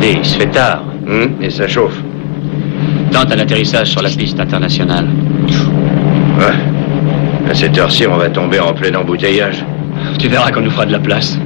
Attendez, il se fait tard. Et ça chauffe. Tente un atterrissage sur la piste internationale. Ouais. À cette heure-ci, on va tomber en plein embouteillage. Tu verras qu'on nous fera de la place.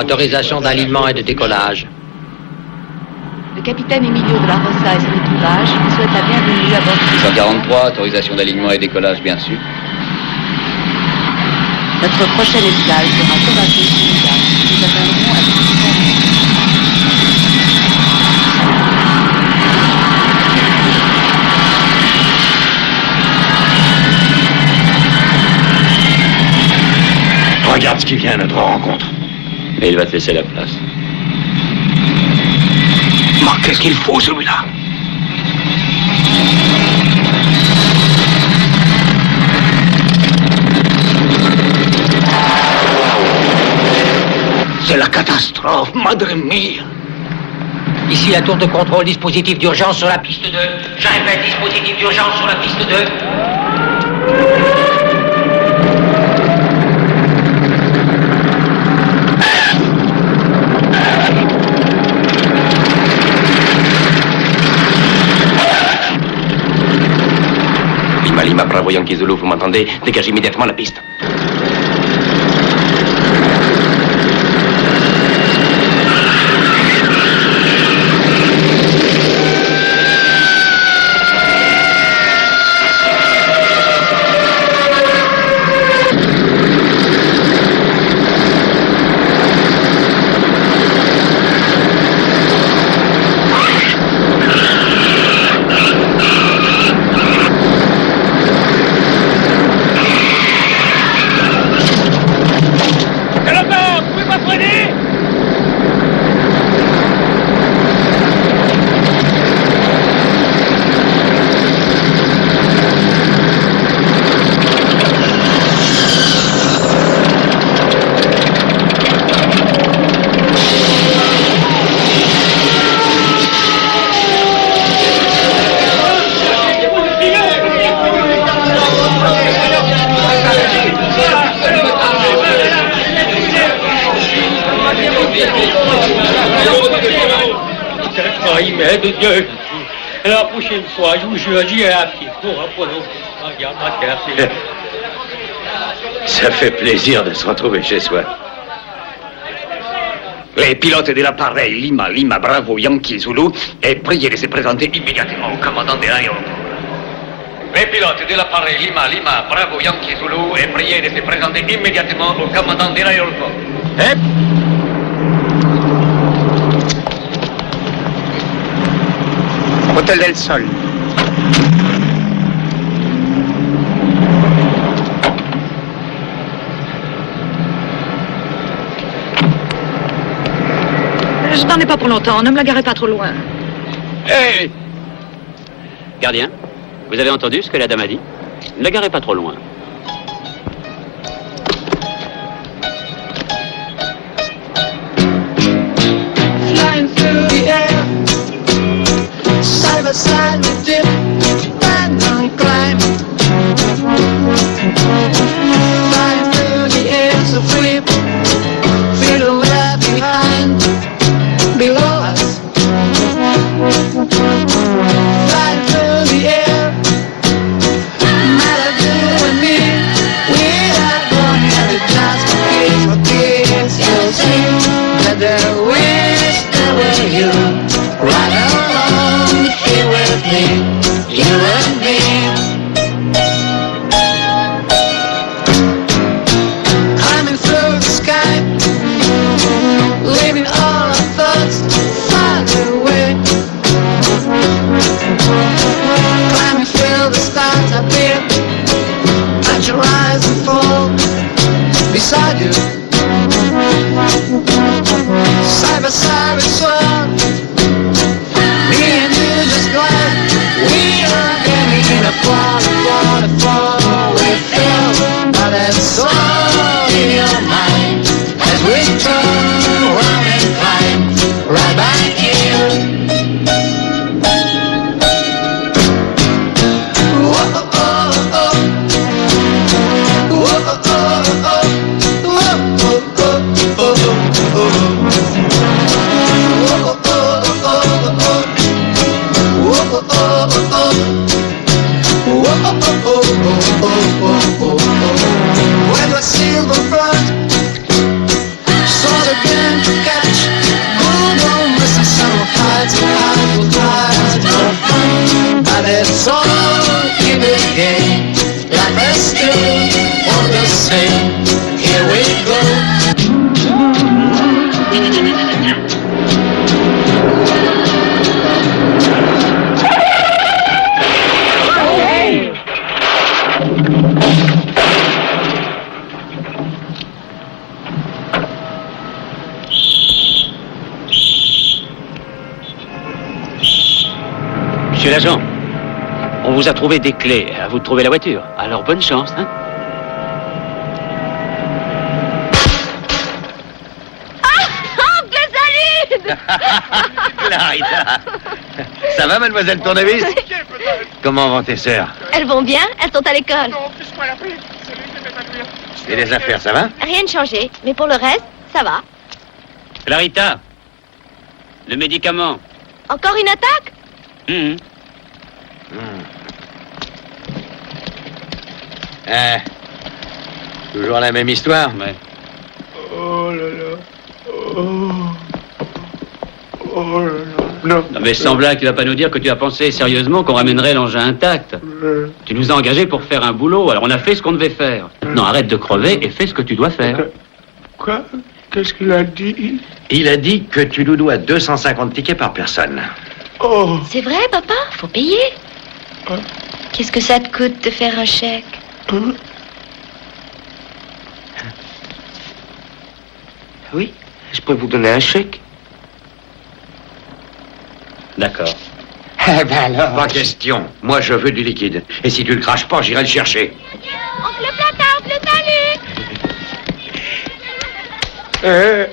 Autorisation d'alignement et de décollage. Le capitaine Emilio de la Rosa et son équipage vous souhaitent la bienvenue à bord du 143, autorisation d'alignement et décollage, bien sûr. Notre prochaine escale sera Tobago, Sénégal. Nous attendrons à 18h. Regarde ce qui vient à notre rencontre. Et il va te laisser la place. Marc, qu'est-ce qu'il faut, celui-là? C'est la catastrophe, madre mia. Ici la tour de contrôle, dispositif d'urgence sur la piste 2. Je répète, dispositif d'urgence sur la piste 2. Lima, Bravo, Yankee Zulu, vous m'entendez? Dégagez immédiatement la piste. de Dieu. Et la prochaine fois, je vous jure, j'irai à pied pour reprendre ma terre. Ça fait plaisir de se retrouver chez soi. Les pilotes de l'appareil Lima, Lima, Bravo, Yankee, Zulu est prié de se présenter immédiatement au commandant de l'aéroport. Les pilotes de l'appareil Lima, Lima, Bravo, Yankee, Zulu est prié de se présenter immédiatement au commandant de l'aéroport. Hôtel del Sol. Je n'en ai pas pour longtemps, ne me la garez pas trop loin. Hey! Gardien, vous avez entendu ce que la dame a dit? Ne la garez pas trop loin. Flying through the air, side by side we dip, and climb. Flying through the air so free, feel the left behind, below us. Flying through the air, Malibu and me. Monsieur l'agent, on vous a trouvé des clés. À vous de trouver la voiture. Alors bonne chance, hein? Clarita. Ça va, mademoiselle Tournevis? Comment vont tes sœurs? Elles vont bien, elles sont à l'école. Et les affaires, ça va? Rien de changé, mais pour le reste, ça va. Clarita, le médicament. Encore une attaque? Toujours la même histoire? Ouais. Oh là là. Oh là là. Non. Non mais Semblac, tu vas pas nous dire que tu as pensé sérieusement qu'on ramènerait l'engin intact. Tu nous as engagés pour faire un boulot, alors on a fait ce qu'on devait faire. Non, arrête de crever et fais ce que tu dois faire. Quoi? Qu'est-ce qu'il a dit? Il a dit que tu nous dois 250 tickets par personne. Oh. C'est vrai, papa, faut payer. Qu'est-ce que ça te coûte de faire un chèque? Oui, je peux vous donner un chèque. D'accord. Eh ben alors. Pas question. Moi, je veux du liquide. Et si tu le craches pas, j'irai le chercher. Oncle Platin, oncle Salut!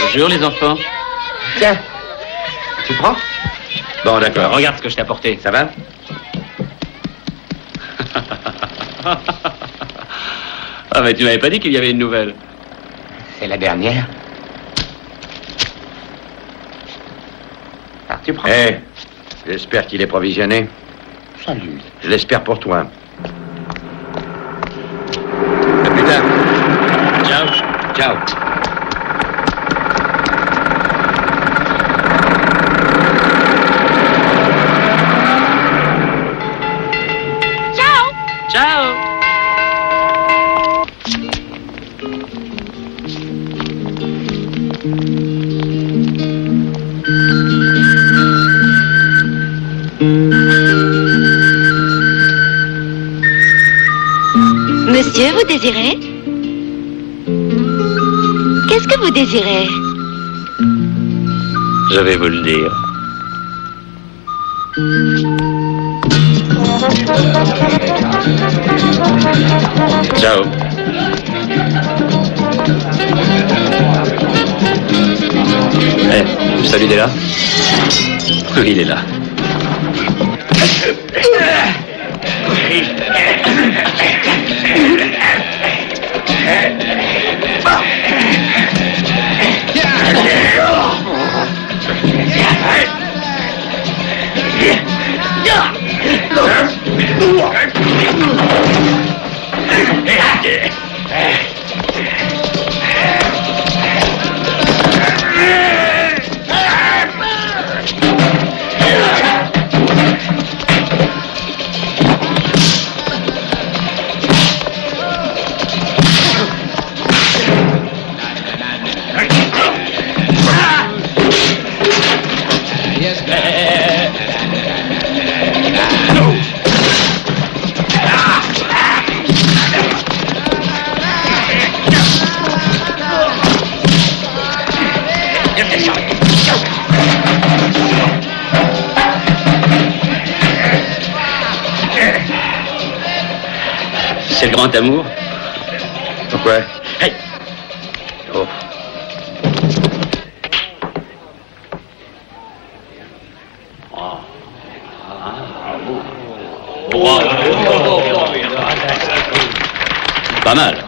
Bonjour les enfants. Tiens, tu prends? Bon, d'accord. Regarde ce que je t'ai apporté. Ça va? Ah mais tu m'avais pas dit qu'il y avait une nouvelle. C'est la dernière. Ah, tu prends? Eh, j'espère qu'il est provisionné. Salut. Je l'espère pour toi. À plus tard. Ciao. Ciao. Ciao. Monsieur, vous désirez? Qu'est-ce que vous désirez? Je vais vous le dire. Ciao. Eh, salut, il est là? Oui, il est là. C'est le grand amour. Pourquoi? Hey. Oh. Pas mal.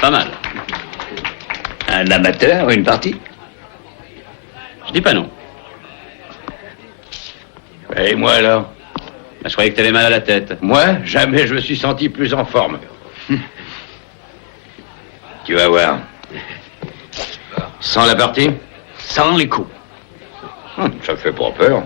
Pas mal. Un amateur, une partie? Je dis pas non. Et moi alors? Je croyais que t'avais mal à la tête. Moi, jamais je me suis senti plus en forme. Tu vas voir. Sans la partie? Sans les coups. Ça fait pas peur.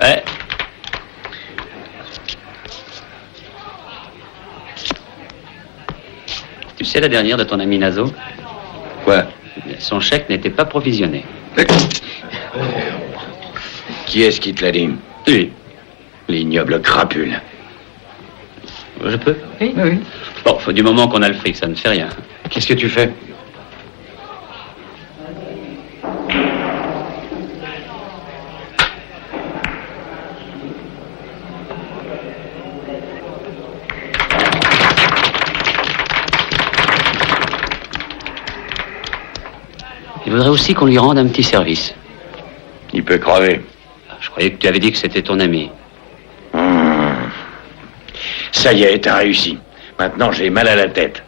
Ouais. Tu sais la dernière de ton ami Nazo? Quoi? Son chèque n'était pas provisionné. Qui est-ce qui te l'a dit? Oui. L'ignoble crapule. Je peux? Oui. Bon, faut du moment qu'on a le fric, ça ne fait rien. Qu'est-ce que tu fais? Il voudrait aussi qu'on lui rende un petit service. Il peut crever. Je croyais que tu avais dit que c'était ton ami. Ça y est, t'as réussi. Maintenant, j'ai mal à la tête.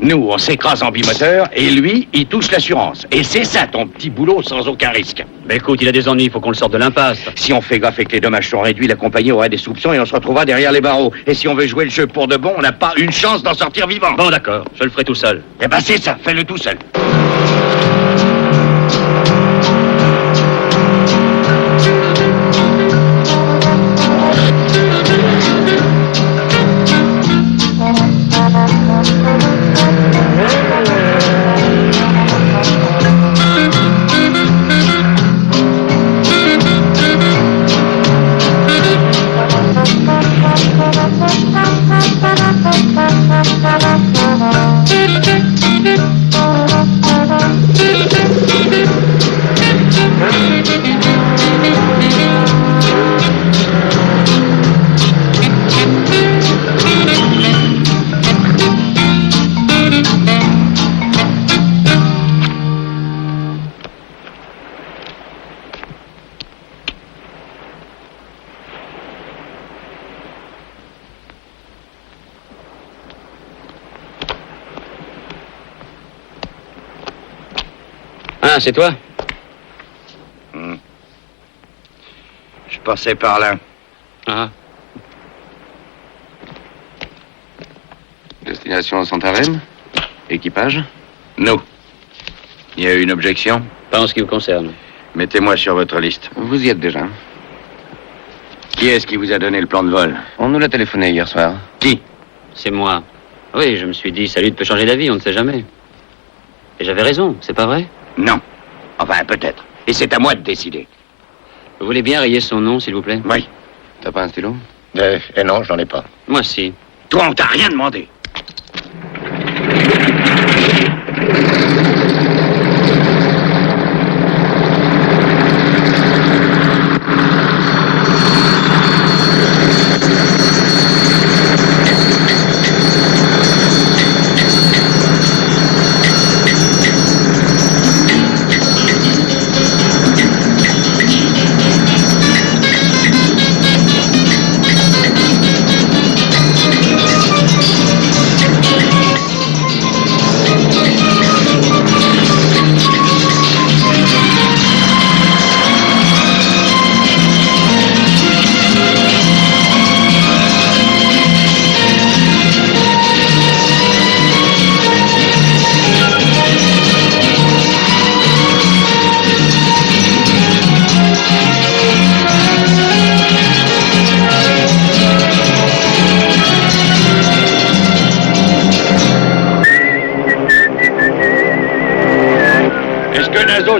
Nous, on s'écrase en bimoteur, et lui, il touche l'assurance. Et c'est ça, ton petit boulot, sans aucun risque. Mais écoute, il a des ennuis, il faut qu'on le sorte de l'impasse. Si on fait gaffe et que les dommages sont réduits, la compagnie aura des soupçons et on se retrouvera derrière les barreaux. Et si on veut jouer le jeu pour de bon, on n'a pas une chance d'en sortir vivant. Bon, d'accord, je le ferai tout seul. Eh ben, c'est ça, fais-le tout seul. Ah, c'est toi? Je passais par là. Ah. Destination Santarém? Équipage? Nous. Il y a eu une objection? Pas en ce qui vous concerne. Mettez-moi sur votre liste. Vous y êtes déjà. Qui est-ce qui vous a donné le plan de vol? On nous l'a téléphoné hier soir. Qui? C'est moi. Oui, je me suis dit, Salut peut changer d'avis, on ne sait jamais. Et j'avais raison, c'est pas vrai? Non. Enfin, peut-être. Et c'est à moi de décider. Vous voulez bien rayer son nom, s'il vous plaît? Oui. T'as pas un stylo? Non, j'en ai pas. Moi, si. Toi, on t'a rien demandé.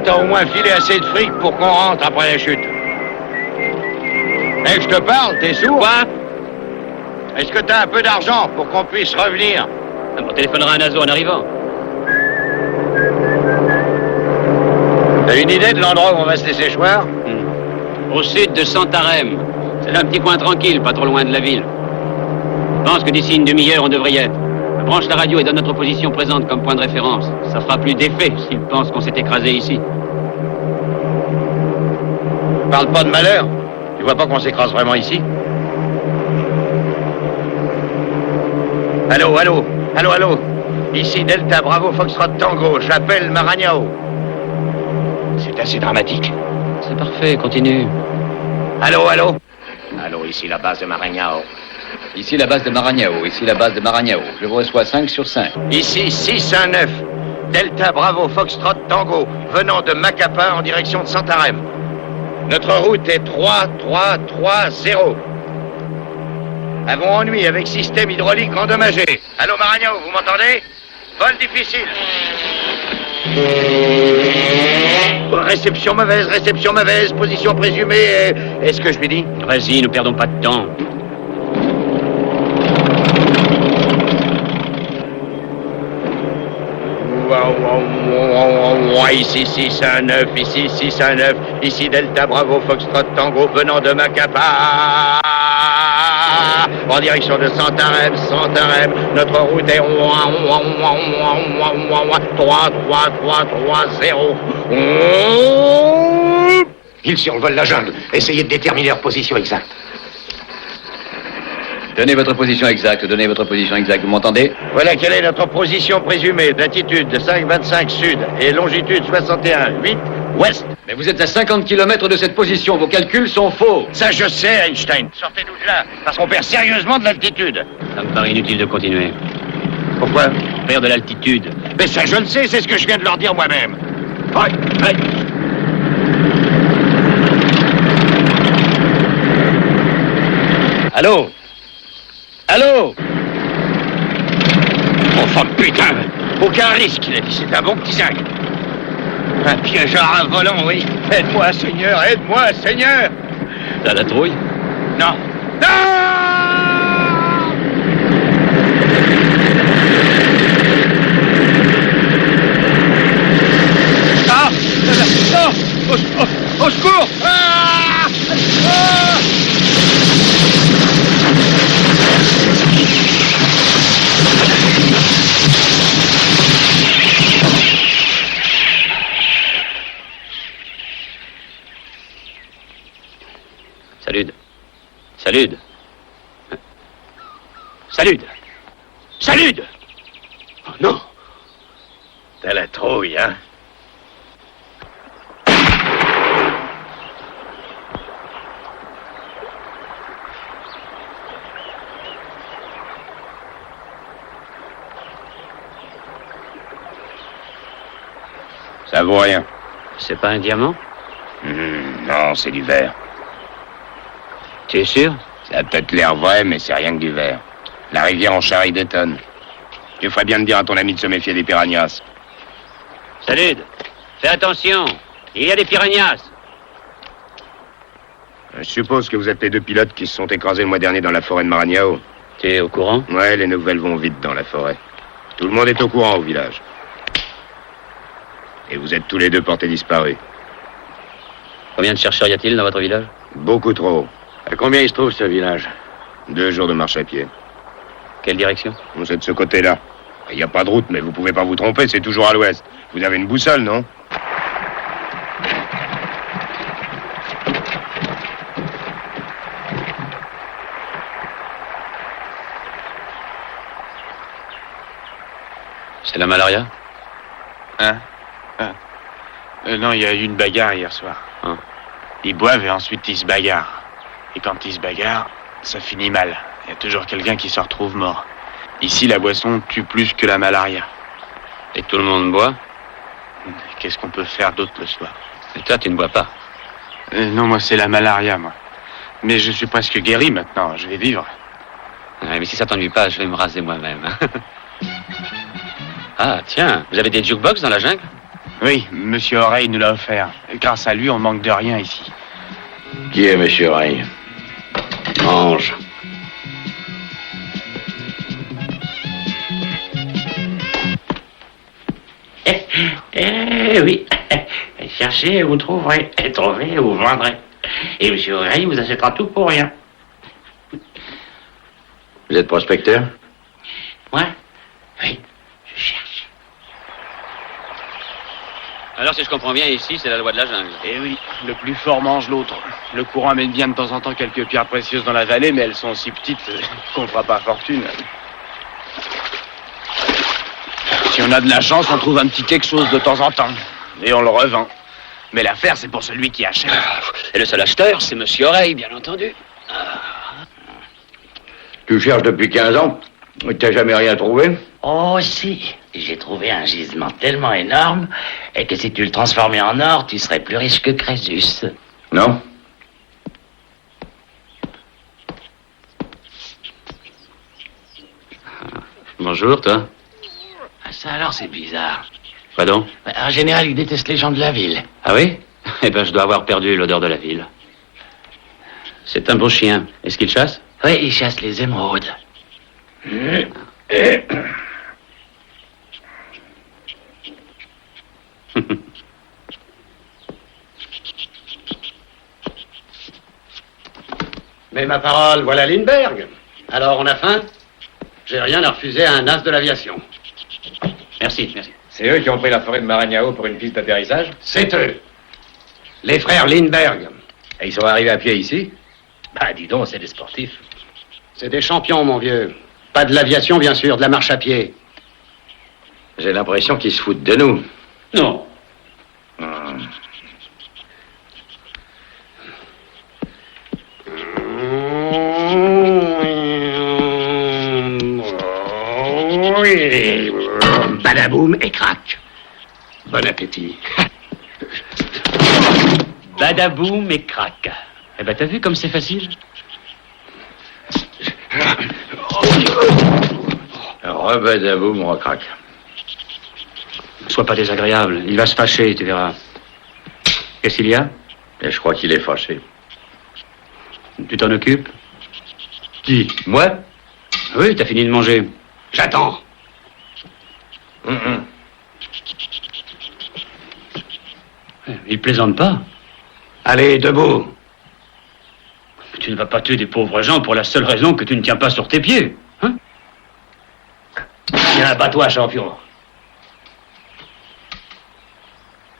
T'as au moins filé assez de fric pour qu'on rentre après la chute. Eh, je te parle, t'es sourd? Quoi? Est-ce que t'as un peu d'argent pour qu'on puisse revenir? On téléphonera à Nazo en arrivant. T'as une idée de l'endroit où on va se laisser choir? Au sud de Santarém. C'est là un petit coin tranquille, pas trop loin de la ville. Je pense que d'ici une demi-heure, on devrait y être. Branche la radio et donne notre position présente comme point de référence. Ça fera plus d'effet s'ils pensent qu'on s'est écrasé ici. Parle pas de malheur. Tu vois pas qu'on s'écrase vraiment ici? Allô, allô, allô, allô. Ici Delta Bravo Foxtrot Tango. J'appelle Maranhão. C'est assez dramatique. C'est parfait, continue. Allô, allô. Allô, ici la base de Maranhão. Ici la base de Maranhão, ici la base de Maranhão. Je vous reçois 5 sur 5. Ici 619. Delta Bravo Foxtrot Tango, venant de Macapá en direction de Santarém. Notre route est 3330. avons ennui avec système hydraulique endommagé. Allô, Maragnao, vous m'entendez? Vol difficile. Réception mauvaise, position présumée. Est-ce que je lui dis? Vas-y, ne perdons pas de temps. Ici 619, ici 619, ici Delta Bravo Foxtrot Tango venant de Macapa. En direction de Santarem, notre route est 3330. Ils survolent la jungle. Essayez de déterminer leur position exacte. Donnez votre position exacte, vous m'entendez? Voilà quelle est notre position présumée. Latitude 5,25 sud et longitude 61,8 ouest. Mais vous êtes à 50 km de cette position, vos calculs sont faux. Ça je sais, Einstein. Sortez-nous de là, parce qu'on perd sérieusement de l'altitude. Ça me paraît inutile de continuer. Pourquoi? On perd de l'altitude. Mais ça je le sais, c'est ce que je viens de leur dire moi-même. Ouais. Allô? Enfin, putain! Aucun risque, il a dit. C'est un bon petit sac. Un piège à un volant, oui. Aide-moi, Seigneur! T'as la trouille? Non! Ah! Non! Au secours! Salut! Oh non! T'as la trouille, hein? Ça vaut rien. C'est pas un diamant? Non, c'est du verre. Tu es sûr? Ça a peut-être l'air vrai, mais c'est rien que du verre. La rivière en charrie des tonnes. Tu ferais bien de dire à ton ami de se méfier des piranhas. Salut! Fais attention! Il y a des piranhas! Je suppose que vous êtes les deux pilotes qui se sont écrasés le mois dernier dans la forêt de Maragnao. Tu es au courant? Ouais, les nouvelles vont vite dans la forêt. Tout le monde est au courant au village. Et vous êtes tous les deux portés disparus. Combien de chercheurs y a-t-il dans votre village? Beaucoup trop. À combien il se trouve ce village? 2 jours de marche à pied. Quelle direction? Vous êtes de ce côté-là. Il n'y a pas de route, mais vous pouvez pas vous tromper, c'est toujours à l'ouest. Vous avez une boussole, non? C'est la malaria? Non, il y a eu une bagarre hier soir. Ah. Ils boivent et ensuite ils se bagarrent. Et quand ils se bagarrent, ça finit mal. Il y a toujours quelqu'un qui se retrouve mort. Ici, la boisson tue plus que la malaria. Et tout le monde boit? Qu'est-ce qu'on peut faire d'autre le soir? Et toi, tu ne bois pas? Non, moi, c'est la malaria, moi. Mais je suis presque guéri maintenant, je vais vivre. Ouais, mais si ça t'ennuie pas, je vais me raser moi-même. Ah, tiens, vous avez des jukebox dans la jungle? Oui, Monsieur Oreille nous l'a offert. Grâce à lui, on manque de rien ici. Qui est Monsieur Oreille? Mange. Oui. Cherchez, vous trouverez. Trouvez, vous vendrez. Et Monsieur Oreille vous achètera tout pour rien. Vous êtes prospecteur? Moi? Oui, je cherche. Alors, si je comprends bien, ici, c'est la loi de la jungle. Eh oui, le plus fort mange l'autre. Le courant amène bien de temps en temps quelques pierres précieuses dans la vallée, mais elles sont si petites qu'on ne fera pas fortune. Si on a de la chance, on trouve un petit quelque chose de temps en temps. Et on le revend. Mais l'affaire, c'est pour celui qui achète. Et le seul acheteur, c'est Monsieur Oreille, bien entendu. Tu cherches depuis 15 ans. Et t'as jamais rien trouvé? Oh, si. J'ai trouvé un gisement tellement énorme et que si tu le transformais en or, tu serais plus riche que Non. Bonjour, toi. Ça alors, c'est bizarre. Quoi donc? En général, il déteste les gens de la ville. Ah oui? Eh ben, je dois avoir perdu l'odeur de la ville. C'est un beau chien. Est-ce qu'il chasse? Oui, il chasse les émeraudes. Mais ma parole, voilà Lindbergh. Alors, on a faim? J'ai rien à refuser à un as de l'aviation. Merci, merci. C'est eux qui ont pris la forêt de Maragnao pour une piste d'atterrissage? C'est eux. Les frères Lindbergh. Et ils sont arrivés à pied ici? Bah, dis donc, c'est des sportifs. C'est des champions, mon vieux. Pas de l'aviation, bien sûr, de la marche à pied. J'ai l'impression qu'ils se foutent de nous. Non. Badaboum et crac. Bon appétit. Badaboum et crac. Eh ben, t'as vu comme c'est facile? Rebadaboum, recrac. Sois pas désagréable. Il va se fâcher, tu verras. Qu'est-ce qu'il y a? Et je crois qu'il est fâché. Tu t'en occupes? Qui? Moi? Oui, t'as fini de manger. J'attends. Il plaisante pas. Allez, debout. Tu ne vas pas tuer des pauvres gens pour la seule raison que tu ne tiens pas sur tes pieds. Hein? Tiens, bats-toi, champion.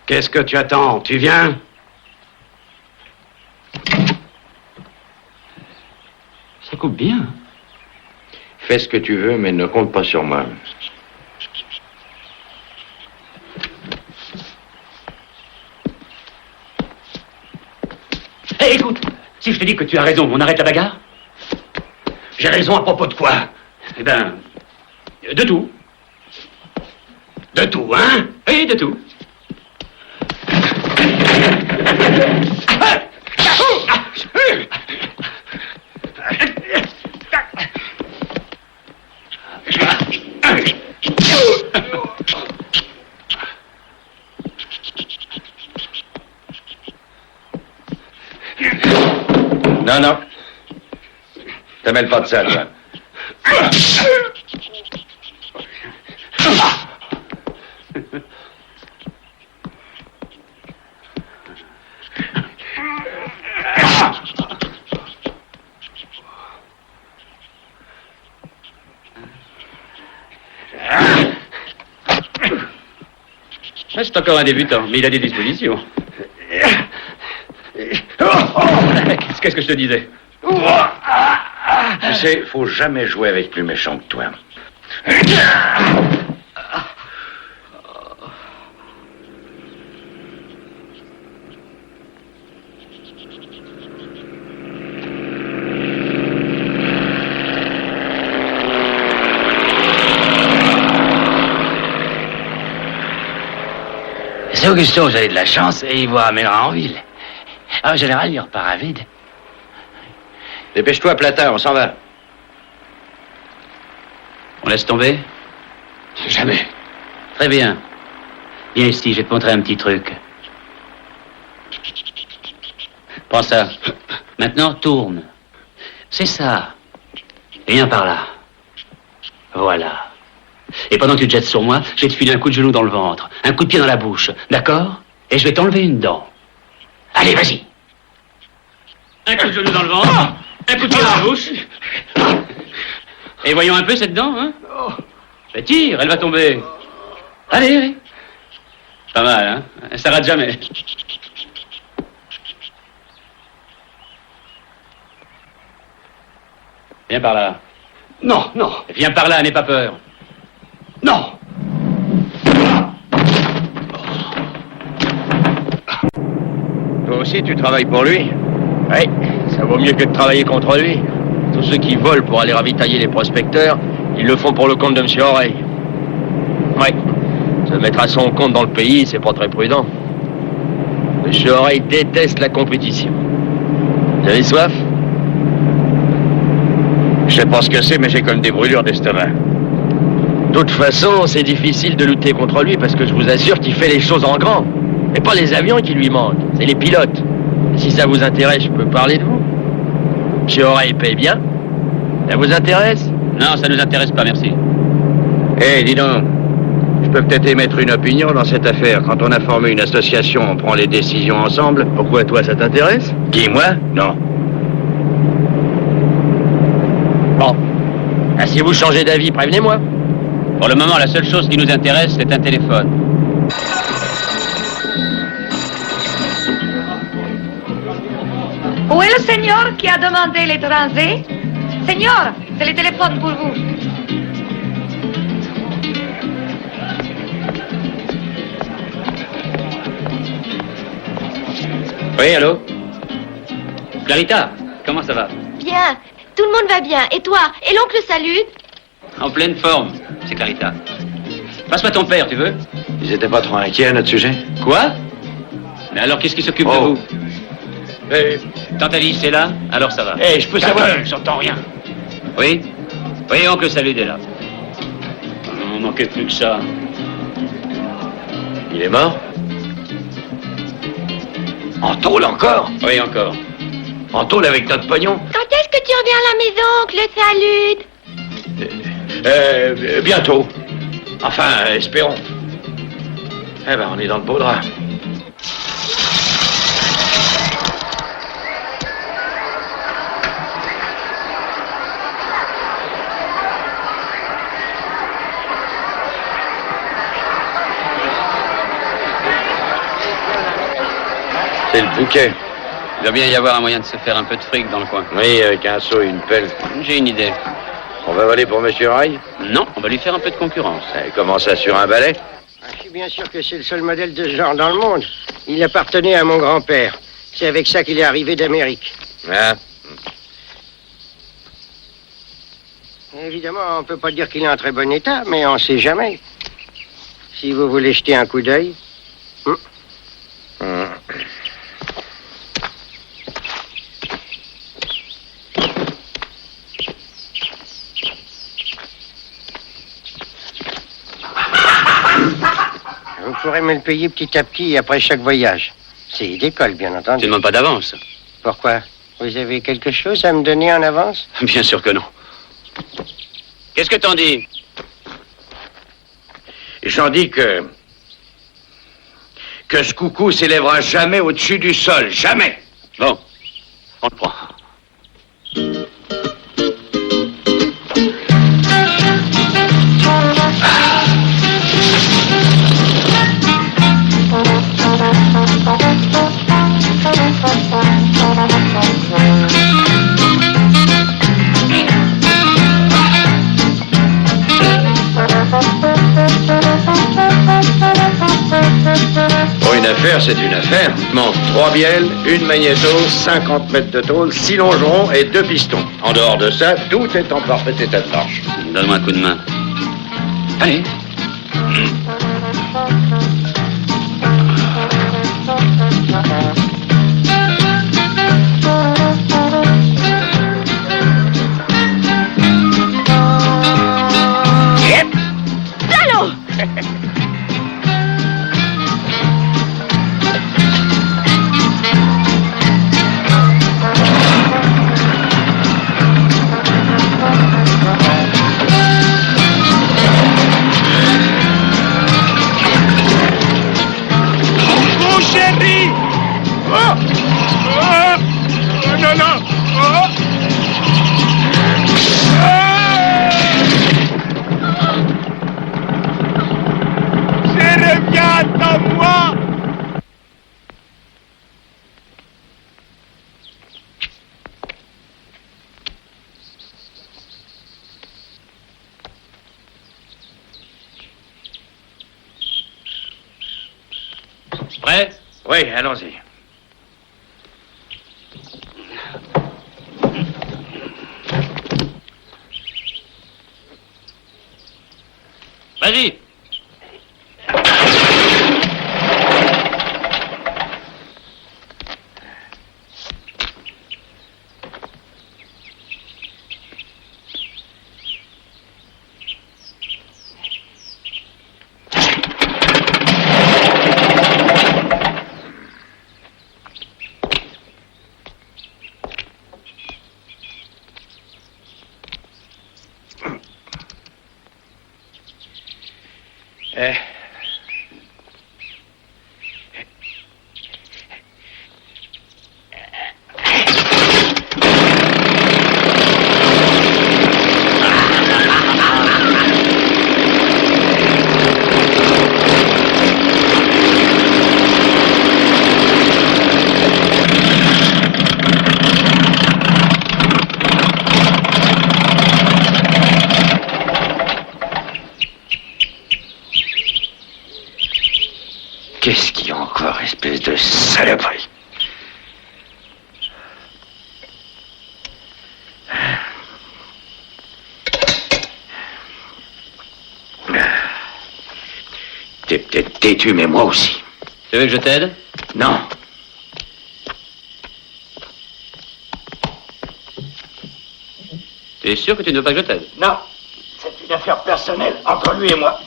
Qu'est-ce que tu attends? Tu viens? Ça coupe bien. Fais ce que tu veux, mais ne compte pas sur moi. Hé, écoute, si je te dis que tu as raison, on arrête la bagarre? J'ai raison à propos de quoi? Eh ben, de tout. De tout, hein? Oui, de tout. Non, non. Te mêle pas de ça, toi. C'est encore un débutant, mais il a des dispositions. Qu'est-ce que je te disais? Tu sais, faut jamais jouer avec plus méchant que toi. C'est Augusto, vous avez de la chance et il vous ramènera en ville. En général, il repart à vide. Dépêche-toi, Platin, on s'en va. On laisse tomber? Jamais. Très bien. Viens ici, je vais te montrer un petit truc. Prends ça. Maintenant, tourne. C'est ça. Viens par là. Voilà. Et pendant que tu te jettes sur moi, je vais te filer un coup de genou dans le ventre, un coup de pied dans la bouche, d'accord? Et je vais t'enlever une dent. Allez, vas-y. Un coup de genou dans le ventre, un coup de pied dans la bouche. Et voyons un peu cette dent, hein? Mais tire, elle va tomber. Allez, allez. Pas mal, hein? Ça rate jamais. Viens par là. Non, non. Viens par là, n'aie pas peur. Non. Toi aussi, tu travailles pour lui? Oui, ça vaut mieux que de travailler contre lui. Tous ceux qui volent pour aller ravitailler les prospecteurs, ils le font pour le compte de M. Oreille. Oui, se mettre à son compte dans le pays, c'est pas très prudent. M. Oreille déteste la compétition. Vous avez soif? Je sais pas ce que c'est, mais j'ai comme des brûlures d'estomac. De toute façon, c'est difficile de lutter contre lui parce que je vous assure qu'il fait les choses en grand. Et pas les avions qui lui manquent, c'est les pilotes. Si ça vous intéresse, je peux parler de vous. Monsieur Oreille paye bien. Ça vous intéresse? Non, ça nous intéresse pas, merci. Eh, dis donc, je peux peut-être émettre une opinion dans cette affaire. Quand on a formé une association, on prend les décisions ensemble. Pourquoi toi, ça t'intéresse? Qui, moi? Non. Bon. Ah, si vous changez d'avis, prévenez-moi. Pour le moment, la seule chose qui nous intéresse, c'est un téléphone. Où est le seigneur qui a demandé l'étranger? Seigneur, c'est le téléphone pour vous. Oui, allô? Clarita, comment ça va? Bien. Tout le monde va bien. Et toi? Et l'oncle Salud? En pleine forme, c'est Clarita. Passe-moi ton père, tu veux? Ils étaient pas trop inquiets à notre sujet? Quoi? Mais alors, qu'est-ce qui s'occupe de vous? Tante Alice est là? Alors ça va. Eh, je peux savoir... J'entends rien. Oui? Oui, oncle Salud est là. On manquait plus que ça. Il est mort? En tôle encore? Oui, encore. En tôle avec notre pognon? Quand est-ce que tu reviens à la maison, oncle Salud? Bientôt. Enfin, espérons. Eh ben, on est dans le beau drap. C'est le bouquet. Il doit bien y avoir un moyen de se faire un peu de fric dans le coin. Oui, avec un seau et une pelle. J'ai une idée. On va voler pour Monsieur Rail? Non, on va lui faire un peu de concurrence. Comment ça, sur un balai? Je suis bien sûr que c'est le seul modèle de ce genre dans le monde. Il appartenait à mon grand-père. C'est avec ça qu'il est arrivé d'Amérique. Ah. Évidemment, on peut pas dire qu'il est en très bon état, mais on sait jamais. Si vous voulez jeter un coup d'œil. Vous pourrez me le payer petit à petit après chaque voyage. C'est d'école, bien entendu. Tu ne demandes pas d'avance? Pourquoi? Vous avez quelque chose à me donner en avance? Bien sûr que non. Qu'est-ce que t'en dis? J'en dis que ce coucou s'élèvera jamais au-dessus du sol. Jamais. Bon, on le prend. Une affaire, c'est une affaire. Il manque 3 bielles, une magnéto, 50 mètres de tôle, 6 longerons et 2 pistons. En dehors de ça, tout est en parfait état de marche. Donne-moi un coup de main. Allez. Salaud! Prêt? Oui, allons-y. Vas-y. Qu'est-ce qu'il y a encore, espèce de saloperie? T'es peut-être têtu, mais moi aussi. Tu veux que je t'aide? Non. Tu es sûr que tu ne veux pas que je t'aide? Non. C'est une affaire personnelle entre lui et moi.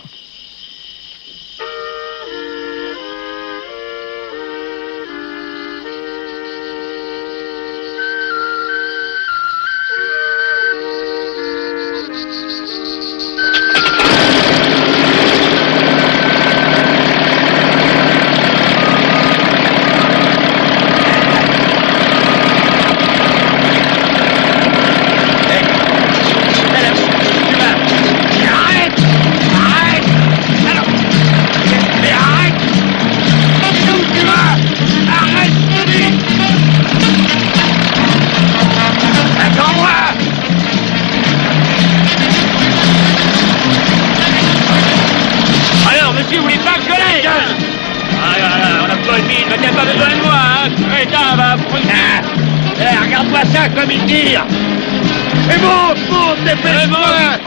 Regarde-moi ça comme il tire. Et monte, dépêche-toi.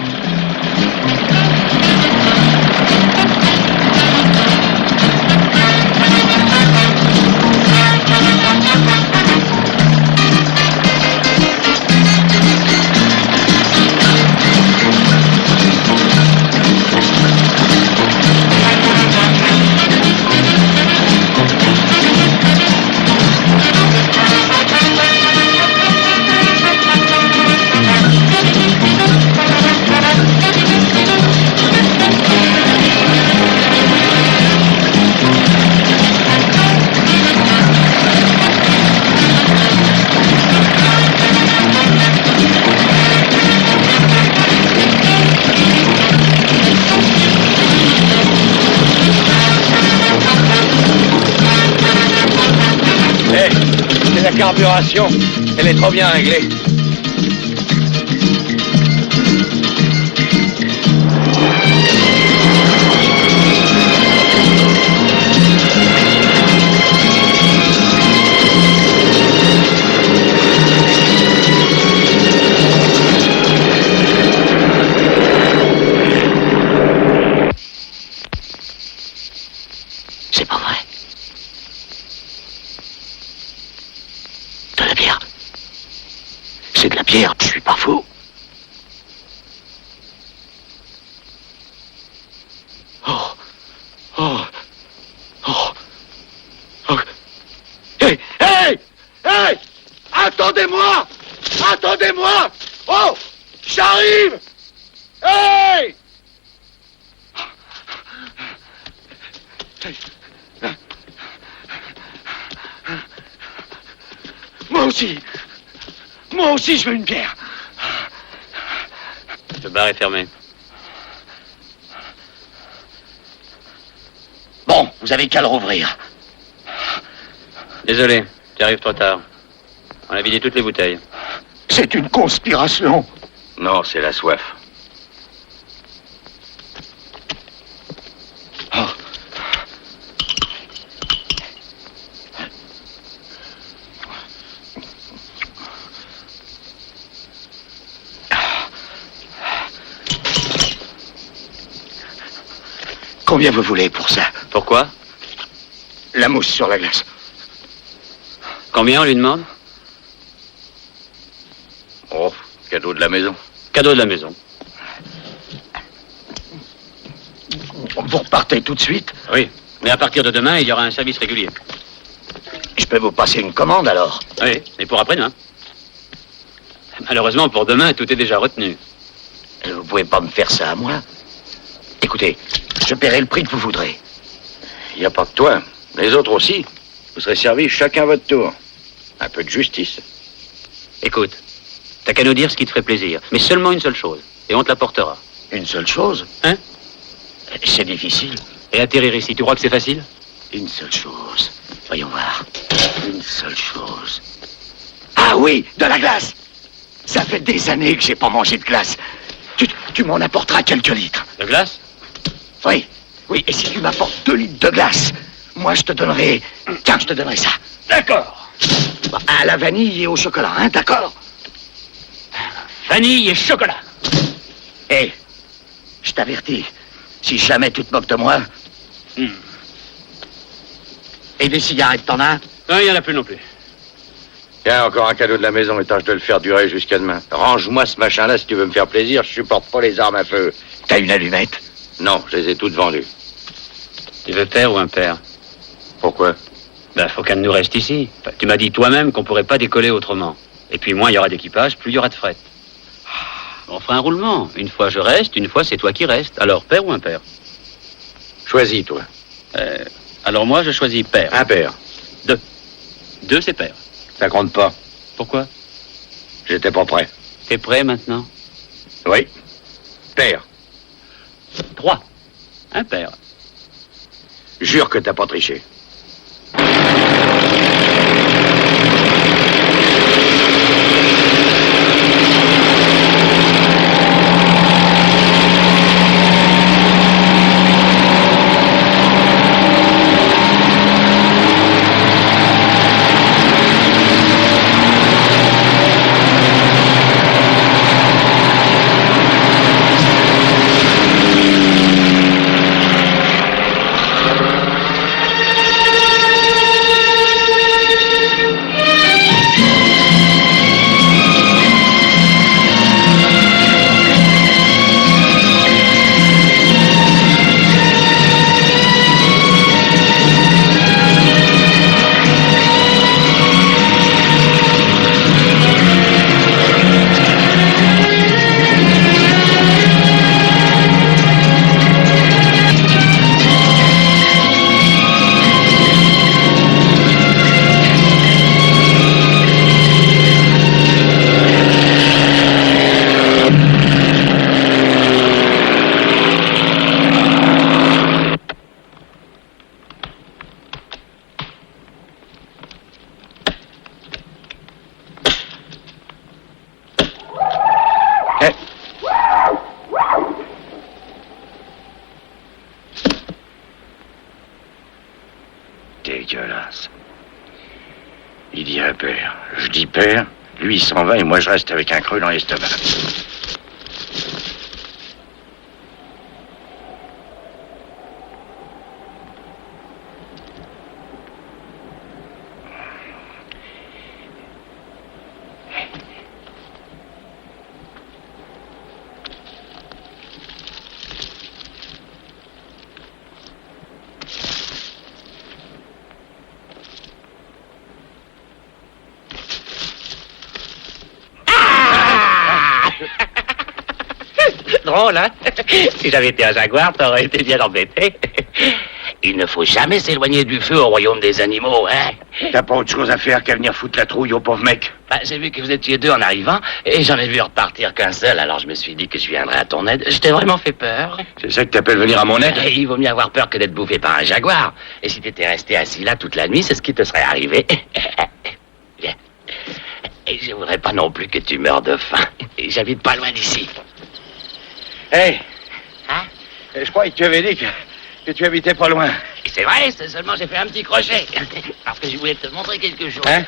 La carburation, elle est trop bien réglée. C'est pas vrai. De la bière. C'est de la bière, je suis pas fou. Oh. Oh. Oh. Oh. Hey. Hey. Hey. Attendez-moi. Attendez-moi. Oh. J'arrive. Hey. Moi aussi, je veux une bière. Le bar est fermé. Bon, vous avez qu'à le rouvrir. Désolé, tu arrives trop tard. On a vidé toutes les bouteilles. C'est une conspiration. Non, c'est la soif. Oh. Combien vous voulez pour ça? Pourquoi? La mousse sur la glace. Combien on lui demande? Oh, cadeau de la maison. Cadeau de la maison. Vous repartez tout de suite? Oui, mais à partir de demain, il y aura un service régulier. Je peux vous passer une commande alors? Oui, mais pour après-demain. Malheureusement, pour demain, tout est déjà retenu. Vous pouvez pas me faire ça à moi? Écoutez, Je paierai le prix que vous voudrez. Il n'y a pas que toi. Les autres aussi. Vous serez servis chacun à votre tour. Un peu de justice. Écoute, t'as qu'à nous dire ce qui te fait plaisir. Mais seulement une seule chose. Et on te l'apportera. Une seule chose? Hein? C'est difficile. Et atterrir ici, tu crois que c'est facile? Une seule chose. Voyons voir. Une seule chose. Ah oui, de la glace. Ça fait des années que j'ai pas mangé de glace. Tu m'en apporteras quelques litres. De glace? Oui, oui, et si tu m'apportes 2 litres de glace, moi je te donnerai... Tiens, je te donnerai ça. D'accord. À la vanille et au chocolat, hein, d'accord? Vanille et chocolat. Hé, je t'avertis, si jamais tu te moques de moi... Et des cigarettes, t'en as? Non, il n'y en a plus non plus. Tiens, encore un cadeau de la maison et tâche de le faire durer jusqu'à demain. Range-moi ce machin-là si tu veux me faire plaisir, je supporte pas les armes à feu. T'as une allumette? Non, je les ai toutes vendues. Tu veux père ou impair? Pourquoi? Ben, faut qu'un de nous reste ici. Enfin, tu m'as dit toi-même qu'on pourrait pas décoller autrement. Et puis moins il y aura d'équipage, plus il y aura de fret. On fera un roulement. Une fois je reste, une fois c'est toi qui restes. Alors père ou impair? Choisis, toi. Alors moi je choisis père. Impair. 2. 2 c'est père. Ça compte pas. Pourquoi? J'étais pas prêt. T'es prêt maintenant? Oui. Père. 3. Impair. Jure que t'as pas triché. Dégueulasse. Il dirait père. Je dis père, lui il s'en va et moi je reste avec un creux dans l'estomac. Drôle, hein? Si j'avais été un jaguar, t'aurais été bien embêté. Il ne faut jamais s'éloigner du feu au royaume des animaux, hein? T'as pas autre chose à faire qu'à venir foutre la trouille au pauvre mec? Bah, j'ai vu que vous étiez 2 en arrivant, et j'en ai vu repartir qu'un seul, alors je me suis dit que je viendrais à ton aide. Je t'ai vraiment fait peur. C'est ça que t'appelles venir à mon aide? Et il vaut mieux avoir peur que d'être bouffé par un jaguar. Et si t'étais resté assis là toute la nuit, c'est ce qui te serait arrivé. Et je voudrais pas non plus que tu meurs de faim. Et j'habite pas loin d'ici. Hey! Hein? Je croyais que tu avais dit que tu habitais pas loin. C'est vrai, c'est seulement j'ai fait un petit crochet. Parce que je voulais te montrer quelque chose. Hein?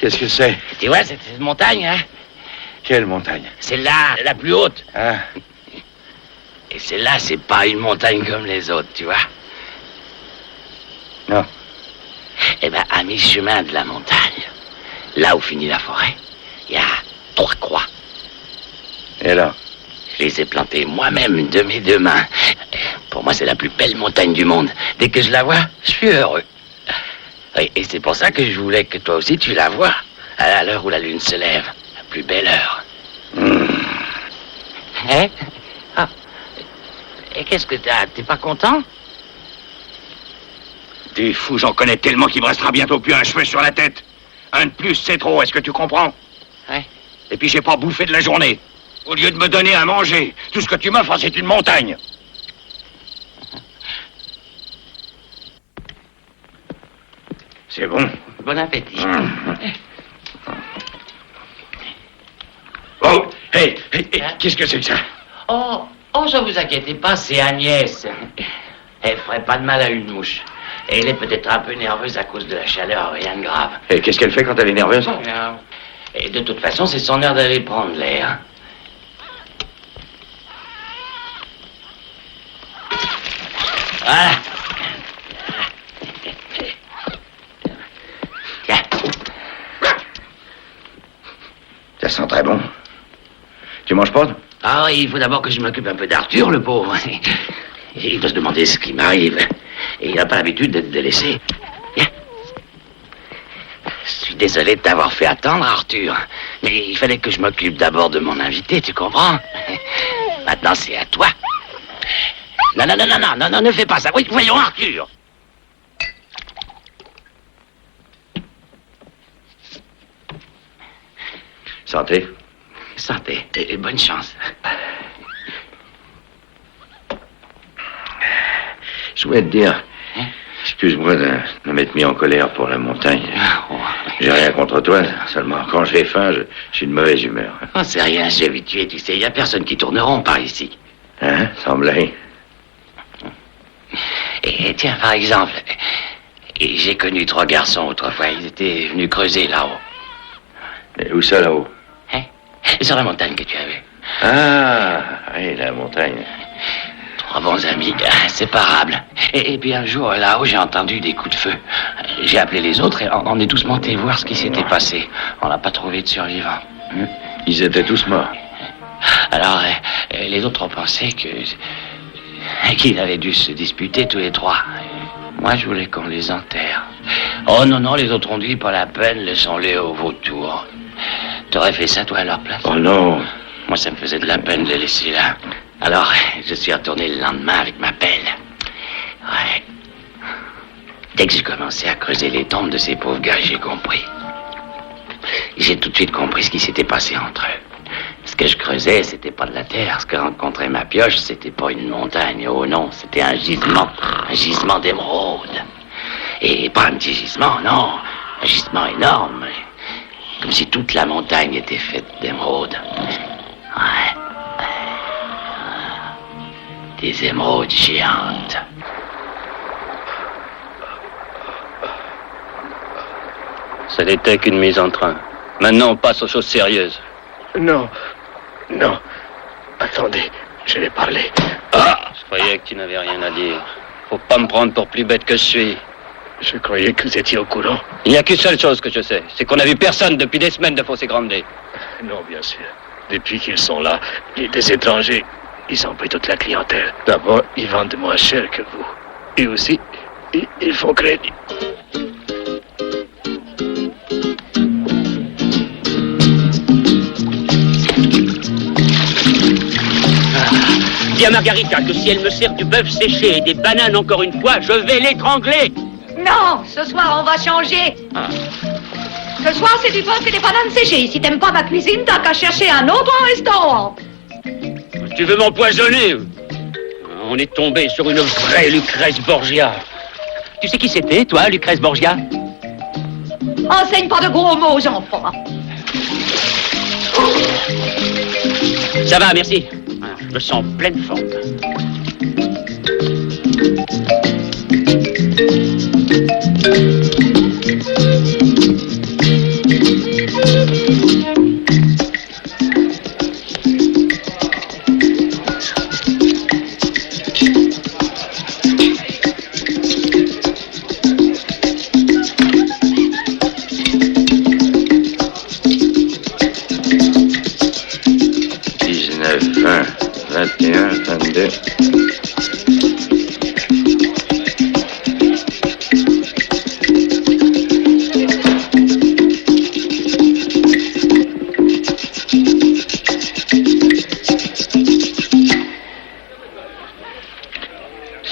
Qu'est-ce que c'est? Tu vois, cette montagne, hein? Quelle montagne? Celle-là, la plus haute. Ah. Et celle-là, c'est pas une montagne comme les autres, tu vois? Non. Eh ben, à mi-chemin de la montagne, là où finit la forêt, il y a 3 croix. Et là? Je les ai plantées moi-même de mes 2 mains. Pour moi, c'est la plus belle montagne du monde. Dès que je la vois, je suis heureux. Et c'est pour ça que je voulais que toi aussi tu la vois, à l'heure où la lune se lève. La plus belle heure. Hein? Ah, Et qu'est-ce que t'as? T'es pas content? T'es fou, j'en connais tellement qu'il me restera bientôt plus un cheveu sur la tête. Un de plus, c'est trop, est-ce que tu comprends? Ouais. Et puis j'ai pas bouffé de la journée. Au lieu de me donner à manger, tout ce que tu m'offres, c'est une montagne. C'est bon. Bon appétit. Oh, hey, qu'est-ce que c'est que ça? Oh, ne vous inquiétez pas, c'est Agnès. Elle ferait pas de mal à une mouche. Elle est peut-être un peu nerveuse à cause de la chaleur, rien de grave. Et qu'est-ce qu'elle fait quand elle est nerveuse? Et de toute façon, c'est son heure d'aller prendre l'air. Voilà. Tiens. Ça sent très bon. Tu manges pas? Ah, il faut d'abord que je m'occupe un peu d'Arthur, le pauvre. Il doit se demander ce qui m'arrive. Et il n'a pas l'habitude d'être délaissé. Viens. Je suis désolé de t'avoir fait attendre, Arthur. Mais il fallait que je m'occupe d'abord de mon invité, tu comprends? Maintenant, c'est à toi. Non, ne fais pas ça. Oui, voyons, Arthur. Santé. Santé et bonne chance. Je voulais te dire, excuse-moi de m'être mis en colère pour la montagne. J'ai rien contre toi, seulement quand j'ai faim, je suis de mauvaise humeur. Oh, c'est rien, j'ai habitué, tu sais, il n'y a personne qui tourne rond par ici. Hein, semblait. Et tiens, par exemple, j'ai connu 3 garçons autrefois, ils étaient venus creuser là-haut. Et où ça, là-haut? Sur la montagne que tu as vue. Ah, oui, la montagne. 3 bons amis, inséparables. Et puis un jour, là-haut, j'ai entendu des coups de feu. J'ai appelé les autres et on est tous montés voir ce qui s'était passé. On n'a pas trouvé de survivants. Ils étaient tous morts. Alors, les autres ont pensé qu'ils avaient dû se disputer tous les 3. Moi, je voulais qu'on les enterre. Oh non, les autres ont dit, pas la peine, laissons-les au vautour. T'aurais fait ça, toi, à leur place? Oh non. Moi, ça me faisait de la peine de les laisser là. Alors, je suis retourné le lendemain avec ma pelle. Ouais. Dès que j'ai commencé à creuser les tombes de ces pauvres gars, j'ai compris. J'ai tout de suite compris ce qui s'était passé entre eux. Ce que je creusais, c'était pas de la terre. Ce que rencontrait ma pioche, c'était pas une montagne. Oh non, c'était un gisement d'émeraude. Et pas un petit gisement, non. Un gisement énorme. Comme si toute la montagne était faite d'émeraudes. Ouais. Des émeraudes géantes. Ce n'était qu'une mise en train. Maintenant, on passe aux choses sérieuses. Non. Attendez, je vais parler. Je croyais que tu n'avais rien à dire. Faut pas me prendre pour plus bête que je suis. Je croyais que vous étiez au courant. Il n'y a qu'une seule chose que je sais, c'est qu'on n'a vu personne depuis des semaines de Fossé Grande. Non, bien sûr. Depuis qu'ils sont là, des étrangers, ils ont pris toute la clientèle. D'abord, ils vendent moins cher que vous. Et aussi, ils font crédit. Dis à Margarita que si elle me sert du bœuf séché et des bananes encore une fois, je vais l'étrangler. Non, ce soir, on va changer. Ce soir, c'est du bœuf et des bananes séchées. Si t'aimes pas ma cuisine, t'as qu'à chercher un autre restaurant. Tu veux m'empoisonner? On est tombé sur une vraie Lucrèce Borgia. Tu sais qui c'était, toi, Lucrèce Borgia? Enseigne pas de gros mots aux enfants. Ça va, merci. Je me sens pleine forme. $19, $20, $21, $22.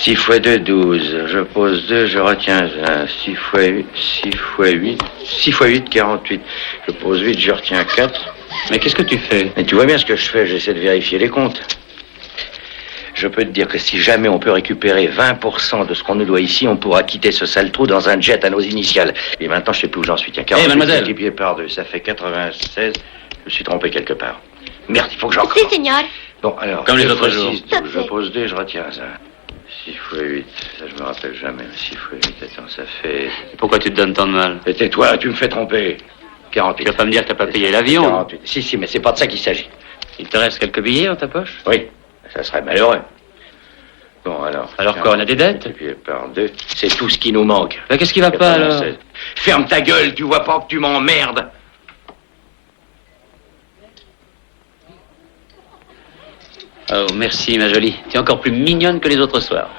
6 x 2, 12. Je pose 2, je retiens 1. 6 x 8, 6 x 8, 6 x 8, 48. Je pose 8, je retiens 4. Mais qu'est-ce que tu fais? Mais tu vois bien ce que je fais, j'essaie de vérifier les comptes. Je peux te dire que si jamais on peut récupérer 20% de ce qu'on nous doit ici, on pourra quitter ce sale trou dans un jet à nos initiales. Et maintenant, je sais plus où j'en suis. Tiens, 48 mademoiselle. multiplié par 2, ça fait 96. Je me suis trompé quelque part. Merde, il faut que j'en Si, Seigneur. Bon, alors, Comme les 2 autres fois jours. 6, je pose 2, je retiens ça. 6 x 8, ça je me rappelle jamais. 6 x 8, attends, ça fait... Pourquoi tu te donnes tant de mal? Et tais-toi, tu me fais tromper. 48. Tu vas pas me dire que t'as pas payé l'avion? 48. Si, mais c'est pas de ça qu'il s'agit. Il te reste quelques billets dans ta poche? Oui, ça serait malheureux. Bon, alors... Alors quoi, on a des dettes? Multiplié par 2, c'est tout ce qui nous manque. Ben, qu'est-ce qui va pas, alors? 96. Ferme ta gueule, tu vois pas que tu m'emmerdes. Oh, merci, ma jolie. Tu es encore plus mignonne que les autres soirs.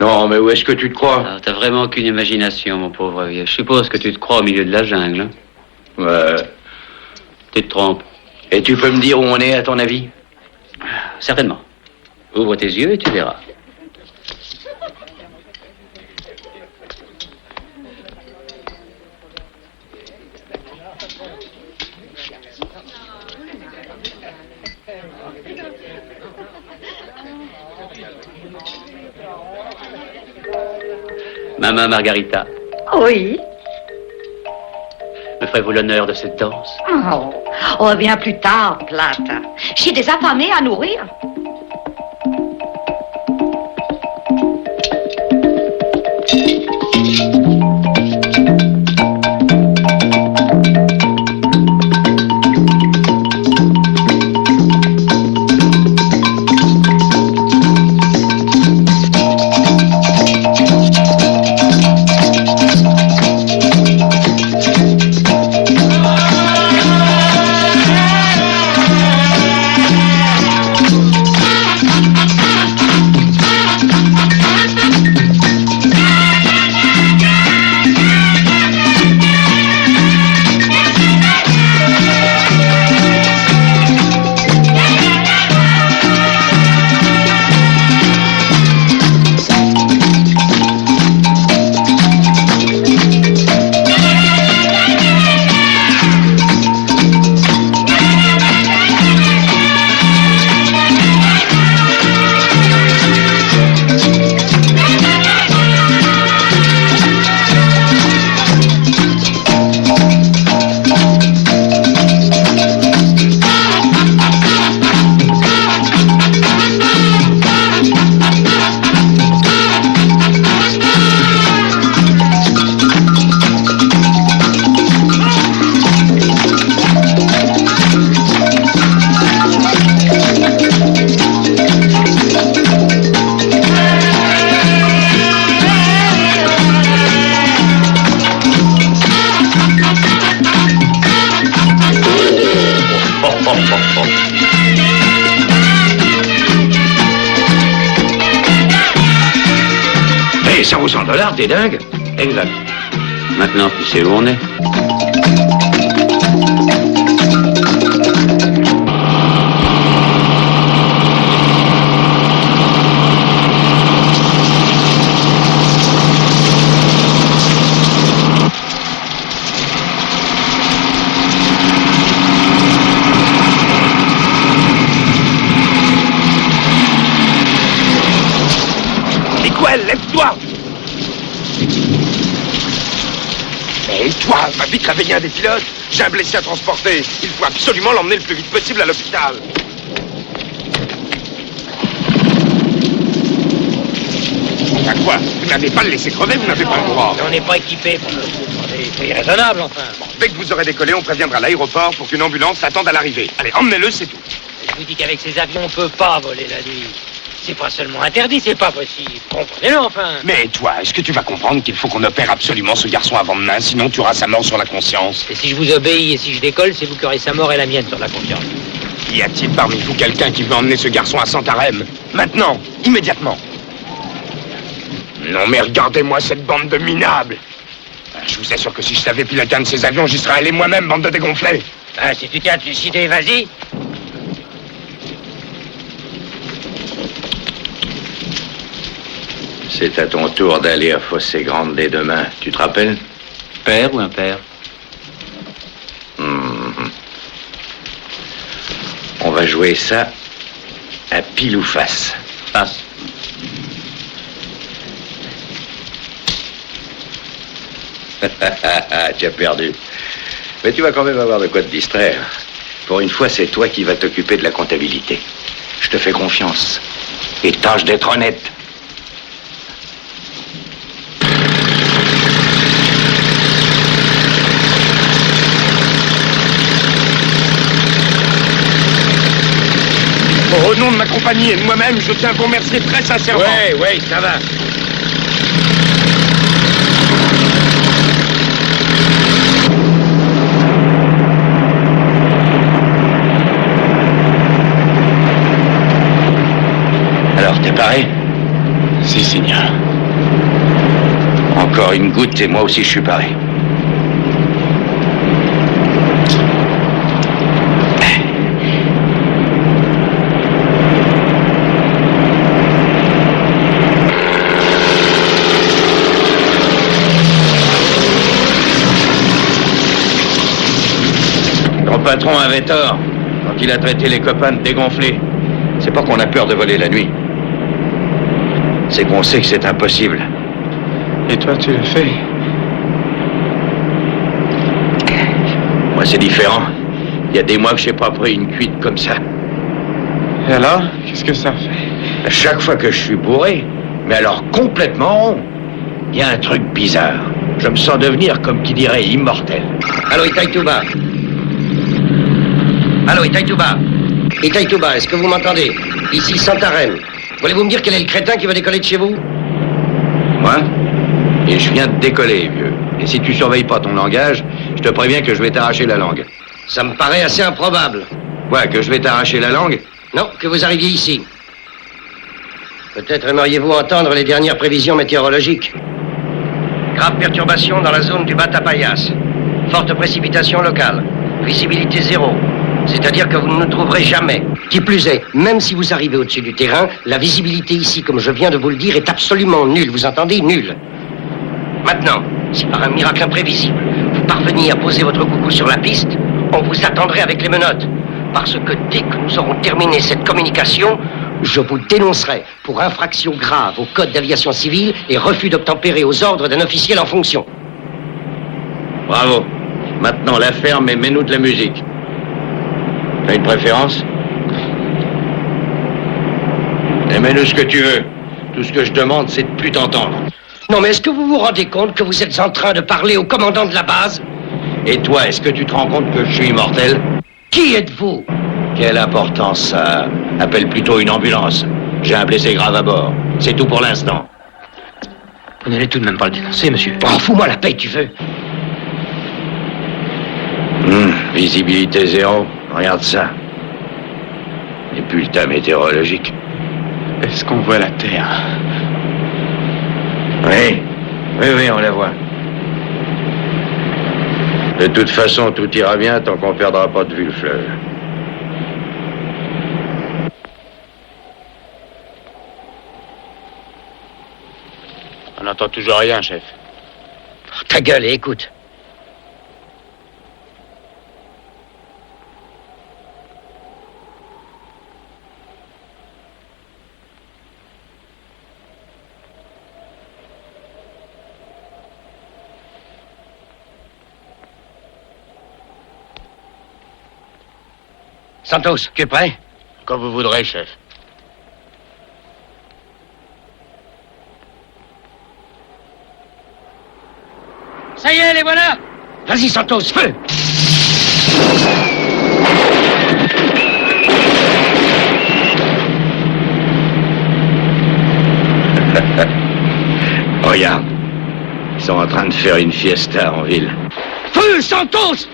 Non, mais où est-ce que tu te crois? Ah, t'as vraiment aucune imagination, mon pauvre vieux. Je suppose que tu te crois au milieu de la jungle, hein? Ouais. Tu te trompes. Et tu peux me dire où on est, à ton avis? Certainement. Ouvre tes yeux et tu verras. Maman Margarita, Oui. me ferez-vous l'honneur de cette danse? Oh, bien plus tard, Plate. J'ai des affamés à nourrir. Hey, 100 $, t'es dingue? Exact. Maintenant, tu sais où on est. Miguel, lève-toi! Mais toi, va vite réveiller un des pilotes. J'ai un blessé à transporter. Il faut absolument l'emmener le plus vite possible à l'hôpital. Enfin quoi? Vous n'avez pas le laissé crever, vous n'avez pas le droit. On n'est pas équipé pour le c'est raisonnable, enfin. Bon, dès que vous aurez décollé, on préviendra l'aéroport pour qu'une ambulance l'attende à l'arrivée. Allez, emmenez-le, c'est tout. Je vous dis qu'avec ces avions, on peut pas voler la nuit. C'est pas seulement interdit, c'est pas possible. Comprenez-le, enfin. Mais toi, est-ce que tu vas comprendre qu'il faut qu'on opère absolument ce garçon avant demain, sinon tu auras sa mort sur la conscience? Et si je vous obéis et si je décolle, c'est vous qui aurez sa mort et la mienne sur la conscience. Y a-t-il parmi vous quelqu'un qui veut emmener ce garçon à Santarém? Maintenant, immédiatement. Non mais regardez-moi cette bande de minables. Je vous assure que si je savais piloter un de ces avions, j'y serais allé moi-même, bande de dégonflés. Ah, si tu tiens à te suicider, vas-y. C'est à ton tour d'aller à Fossé Grande dès demain. Tu te rappelles? Père ou impair? On va jouer ça à pile ou face. Face. Tu as perdu. Mais tu vas quand même avoir de quoi te distraire. Pour une fois, c'est toi qui vas t'occuper de la comptabilité. Je te fais confiance. Et tâche d'être honnête. Au nom de ma compagnie et de moi-même, je tiens à vous remercier très sincèrement. Ouais, ça va. Alors, t'es paré? Si, Seigneur. Encore une goutte et moi aussi je suis paré. Ton patron avait tort quand il a traité les copains de dégonflés. C'est pas qu'on a peur de voler la nuit. C'est qu'on sait que c'est impossible. Et toi, tu le fais? Moi, c'est différent. Il y a des mois que j'ai pas pris une cuite comme ça. Et alors, qu'est-ce que ça fait? À chaque fois que je suis bourré, mais alors complètement rond, il y a un truc bizarre. Je me sens devenir, comme qui dirait, immortel. Allô, Itaïtouba. Allô, Itaïtouba. Itaïtouba, est-ce que vous m'entendez? Ici, Santarem. Voulez-vous me dire quel est le crétin qui va décoller de chez vous? Moi? Et je viens de décoller, vieux. Et si tu surveilles pas ton langage, je te préviens que je vais t'arracher la langue. Ça me paraît assez improbable. Ouais, que je vais t'arracher la langue? Non, que vous arriviez ici. Peut-être aimeriez-vous entendre les dernières prévisions météorologiques. Grave perturbation dans la zone du Batapayas. Forte précipitation locale. Visibilité zéro. C'est-à-dire que vous ne nous trouverez jamais. Qui plus est, même si vous arrivez au-dessus du terrain, la visibilité ici, comme je viens de vous le dire, est absolument nulle. Vous entendez? Nulle. Maintenant, si par un miracle imprévisible, vous parveniez à poser votre coucou sur la piste, on vous attendrait avec les menottes. Parce que dès que nous aurons terminé cette communication, je vous dénoncerai pour infraction grave au code d'aviation civile et refus d'obtempérer aux ordres d'un officiel en fonction. Bravo. Maintenant, la ferme et mets-nous de la musique. T'as une préférence? Et mets-nous ce que tu veux. Tout ce que je demande, c'est de plus t'entendre. Non, mais est-ce que vous vous rendez compte que vous êtes en train de parler au commandant de la base? Et toi, est-ce que tu te rends compte que je suis immortel? Qui êtes-vous? Quelle importance ça? Appelle plutôt une ambulance. J'ai un blessé grave à bord. C'est tout pour l'instant. Vous n'allez tout de même pas le dénoncer, monsieur. Oh, fous-moi la paix, tu veux. Visibilité zéro. Regarde ça. Les bulletins météorologiques. Est-ce qu'on voit la Terre? Oui, on la voit. De toute façon, tout ira bien tant qu'on perdra pas de vue le fleuve. On n'entend toujours rien, chef. Ta gueule et écoute. Santos, tu es prêt? Quand vous voudrez, chef. Ça y est, les voilà! Vas-y, Santos, feu! Regarde. Ils sont en train de faire une fiesta en ville. Feu, Santos!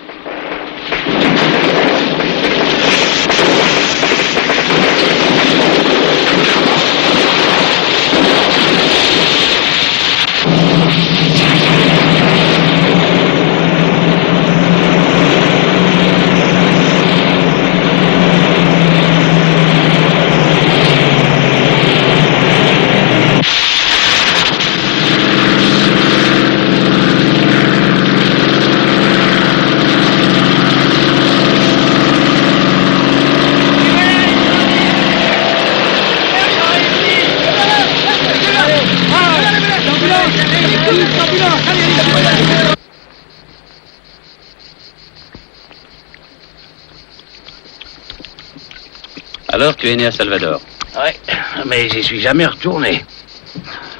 Alors, tu es né à Salvador. Ouais, mais j'y suis jamais retourné.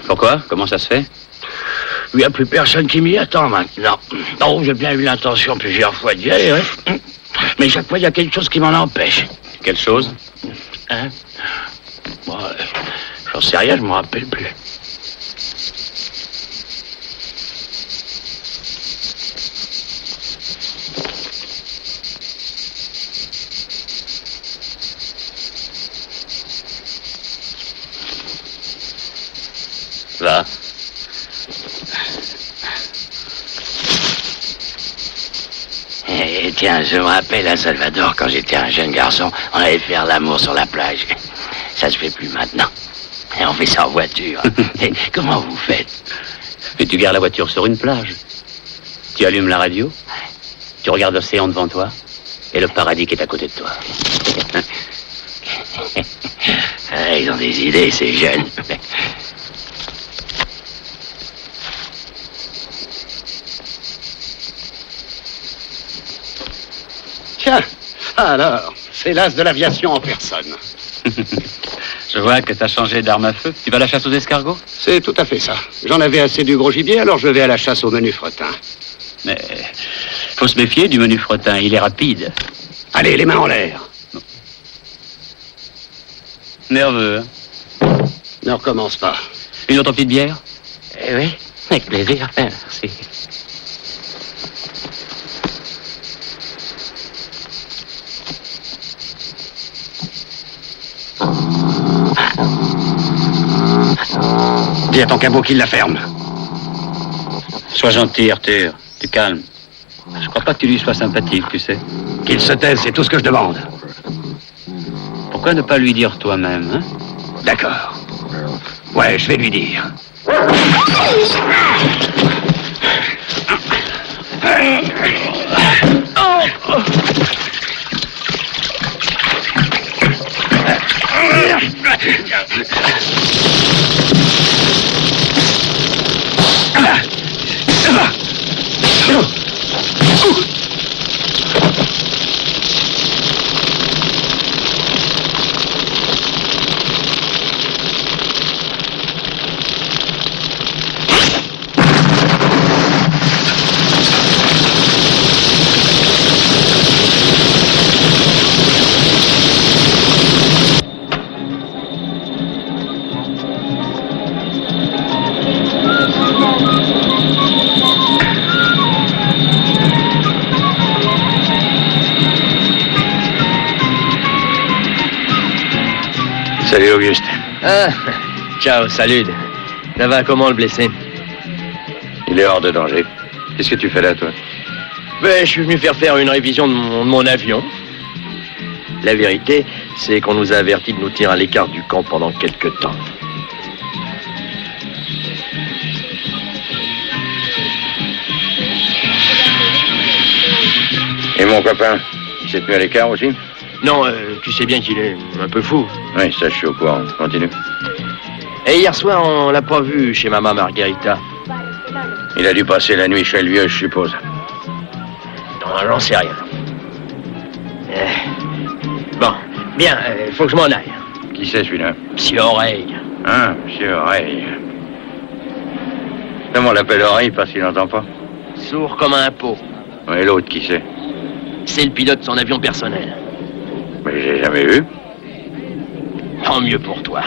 Pourquoi? Comment ça se fait? Il n'y a plus personne qui m'y attend maintenant. Non, j'ai bien eu l'intention plusieurs fois d'y aller, ouais. Mais chaque fois, il y a quelque chose qui m'en empêche. Quelle chose? Hein? Bon, j'en sais rien, je me rappelle plus. Va. Et tiens, je me rappelle à Salvador, quand j'étais un jeune garçon, on allait faire l'amour sur la plage. Ça se fait plus maintenant. Et on fait ça en voiture. Et comment vous faites? Mais tu gares la voiture sur une plage. Tu allumes la radio. Tu regardes l'océan devant toi. Et le paradis qui est à côté de toi. Ah, ils ont des idées, ces jeunes. Tiens, alors, c'est l'as de l'aviation en personne. Je vois que t'as changé d'arme à feu. Tu vas à la chasse aux escargots? C'est tout à fait ça. J'en avais assez du gros gibier, alors je vais à la chasse au menu fretin. Mais faut se méfier du menu fretin, il est rapide. Allez, les mains en l'air. Nerveux, hein? Ne recommence pas. Une autre petite bière? Eh oui, avec plaisir. Merci. Dis à ton cabot qu'il la ferme. Sois gentil, Arthur. Tu calmes. Je crois pas que tu lui sois sympathique, tu sais. Qu'il se taise, c'est tout ce que je demande. Pourquoi ne pas lui dire toi-même, hein? D'accord. Ouais, je vais lui dire. Salut, Auguste. Ah, ciao, salut. Ça va, comment le blessé? Il est hors de danger. Qu'est-ce que tu fais là, toi? Ben, je suis venu faire une révision de mon avion. La vérité, c'est qu'on nous a avertis de nous tenir à l'écart du camp pendant quelques temps. Et mon copain, il s'est tenu à l'écart aussi? Non, tu sais bien qu'il est un peu fou. Oui, ça, je suis au courant. Continue. Et hier soir, on l'a pas vu chez maman Margarita. Il a dû passer la nuit chez le vieux, je suppose. Non, j'en sais rien. Bon, bien, faut que je m'en aille. Qui c'est, celui-là? Monsieur Oreille. Ah, Monsieur Oreille. Comment on l'appelle Oreille parce qu'il n'entend pas? Sourd comme un pot. Et l'autre, qui c'est? C'est le pilote de son avion personnel. Mais j'ai jamais vu. Tant mieux pour toi.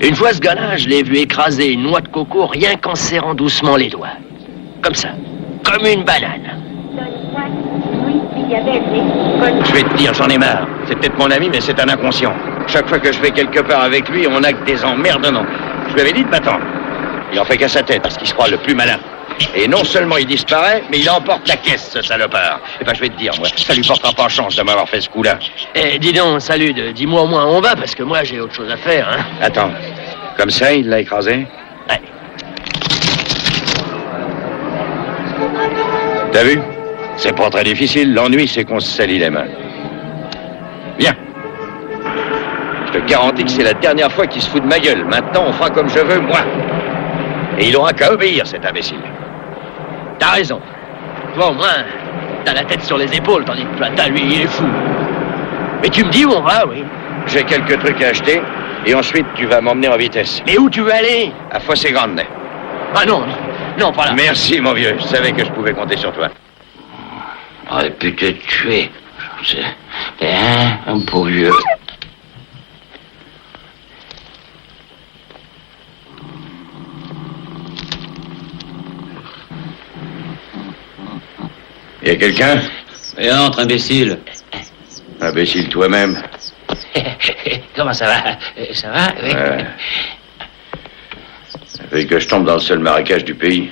Une fois ce gars-là, je l'ai vu écraser une noix de coco rien qu'en serrant doucement les doigts. Comme ça. Comme une banane. Je vais te dire, j'en ai marre. C'est peut-être mon ami, mais c'est un inconscient. Chaque fois que je vais quelque part avec lui, on a que des emmerdements. Je lui avais dit de m'attendre. Il en fait qu'à sa tête, parce qu'il se croit le plus malin. Et non seulement il disparaît, mais il emporte la caisse, ce salopard. Eh ben, je vais te dire, moi, ça lui portera pas chance de m'avoir fait ce coup-là. Eh, dis donc, salut, dis-moi au moins où on va, parce que moi, j'ai autre chose à faire, hein. Attends, comme ça, il l'a écrasé? Ouais. T'as vu? C'est pas très difficile. L'ennui, c'est qu'on se salit les mains. Viens. Je te garantis que c'est la dernière fois qu'il se fout de ma gueule. Maintenant, on fera comme je veux, moi. Et il aura qu'à obéir, cet imbécile. T'as raison. Toi, au moins, t'as la tête sur les épaules, tandis que Plata, lui, il est fou. Mais tu me dis où on va, oui. J'ai quelques trucs à acheter, et ensuite tu vas m'emmener en vitesse. Mais où tu veux aller? À Fossé-Grande. Ah non, non, pas là. Merci, mon vieux. Je savais que je pouvais compter sur toi. J'aurais pu te tuer. Hein, un pauvre vieux. Y a quelqu'un? Et entre, imbécile. Imbécile toi-même. Comment ça va? Ça va? Oui. Ouais. Ça fait que je tombe dans le seul marécage du pays.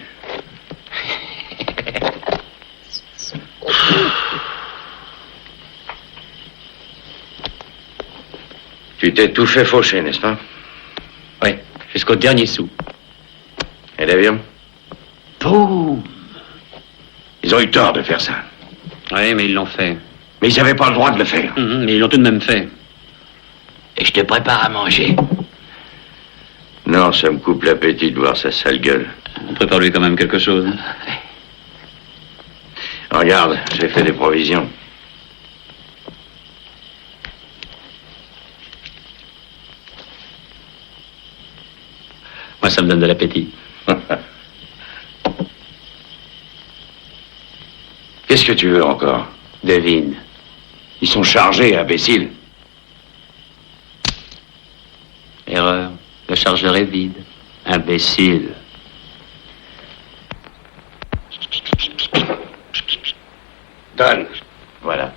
Tu t'es tout fait faucher, n'est-ce pas? Oui, jusqu'au dernier sou. Et l'avion? Boum! Ils ont eu tort de faire ça. Oui, mais ils l'ont fait. Mais ils n'avaient pas le droit de le faire. Mais ils l'ont tout de même fait. Et je te prépare à manger. Non, ça me coupe l'appétit de voir sa sale gueule. On prépare-lui quand même quelque chose. Regarde, j'ai fait des provisions. Moi, ça me donne de l'appétit. Qu'est-ce que tu veux encore? Devine. Ils sont chargés, imbéciles. Erreur. Le chargeur est vide. Imbécile. Donne. Voilà.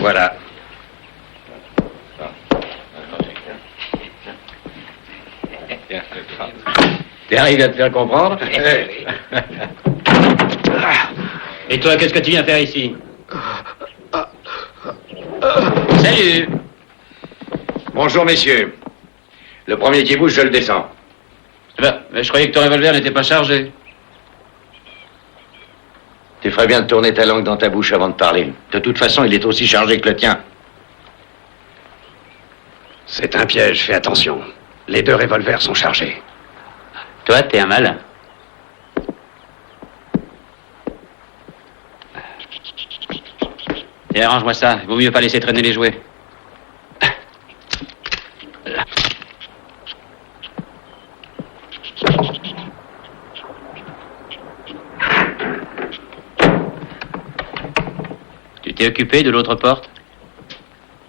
Voilà. T'es arrivé à te faire comprendre? Et toi, qu'est-ce que tu viens faire ici? Salut! Bonjour, messieurs. Le premier qui bouge, je le descends. Mais je croyais que ton revolver n'était pas chargé. Tu ferais bien de tourner ta langue dans ta bouche avant de parler. De toute façon, il est aussi chargé que le tien. C'est un piège, fais attention. Les deux revolvers sont chargés. Toi, t'es un malin. Et arrange-moi ça. Il vaut mieux pas laisser traîner les jouets. Tu t'es occupé de l'autre porte?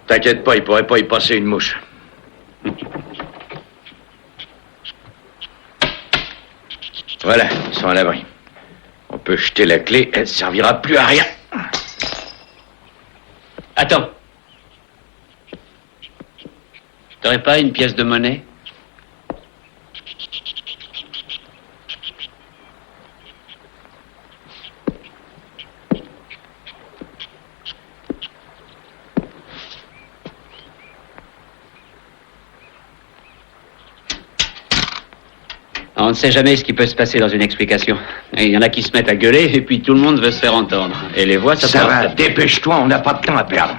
T'inquiète pas, il pourrait pas y passer une mouche. Voilà, ils sont à l'abri. On peut jeter la clé, elle ne servira plus à rien. Attends. T'aurais pas une pièce de monnaie? On ne sait jamais ce qui peut se passer dans une explication. Et il y en a qui se mettent à gueuler et puis tout le monde veut se faire entendre. Et les voix, ça va, dépêche-toi, on n'a pas de temps à perdre.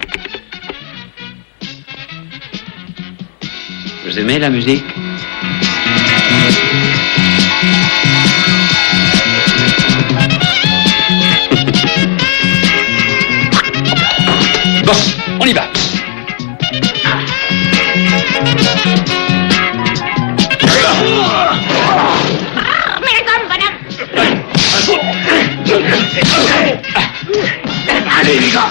Vous aimez la musique? Bon, on y va. Allez, les gars!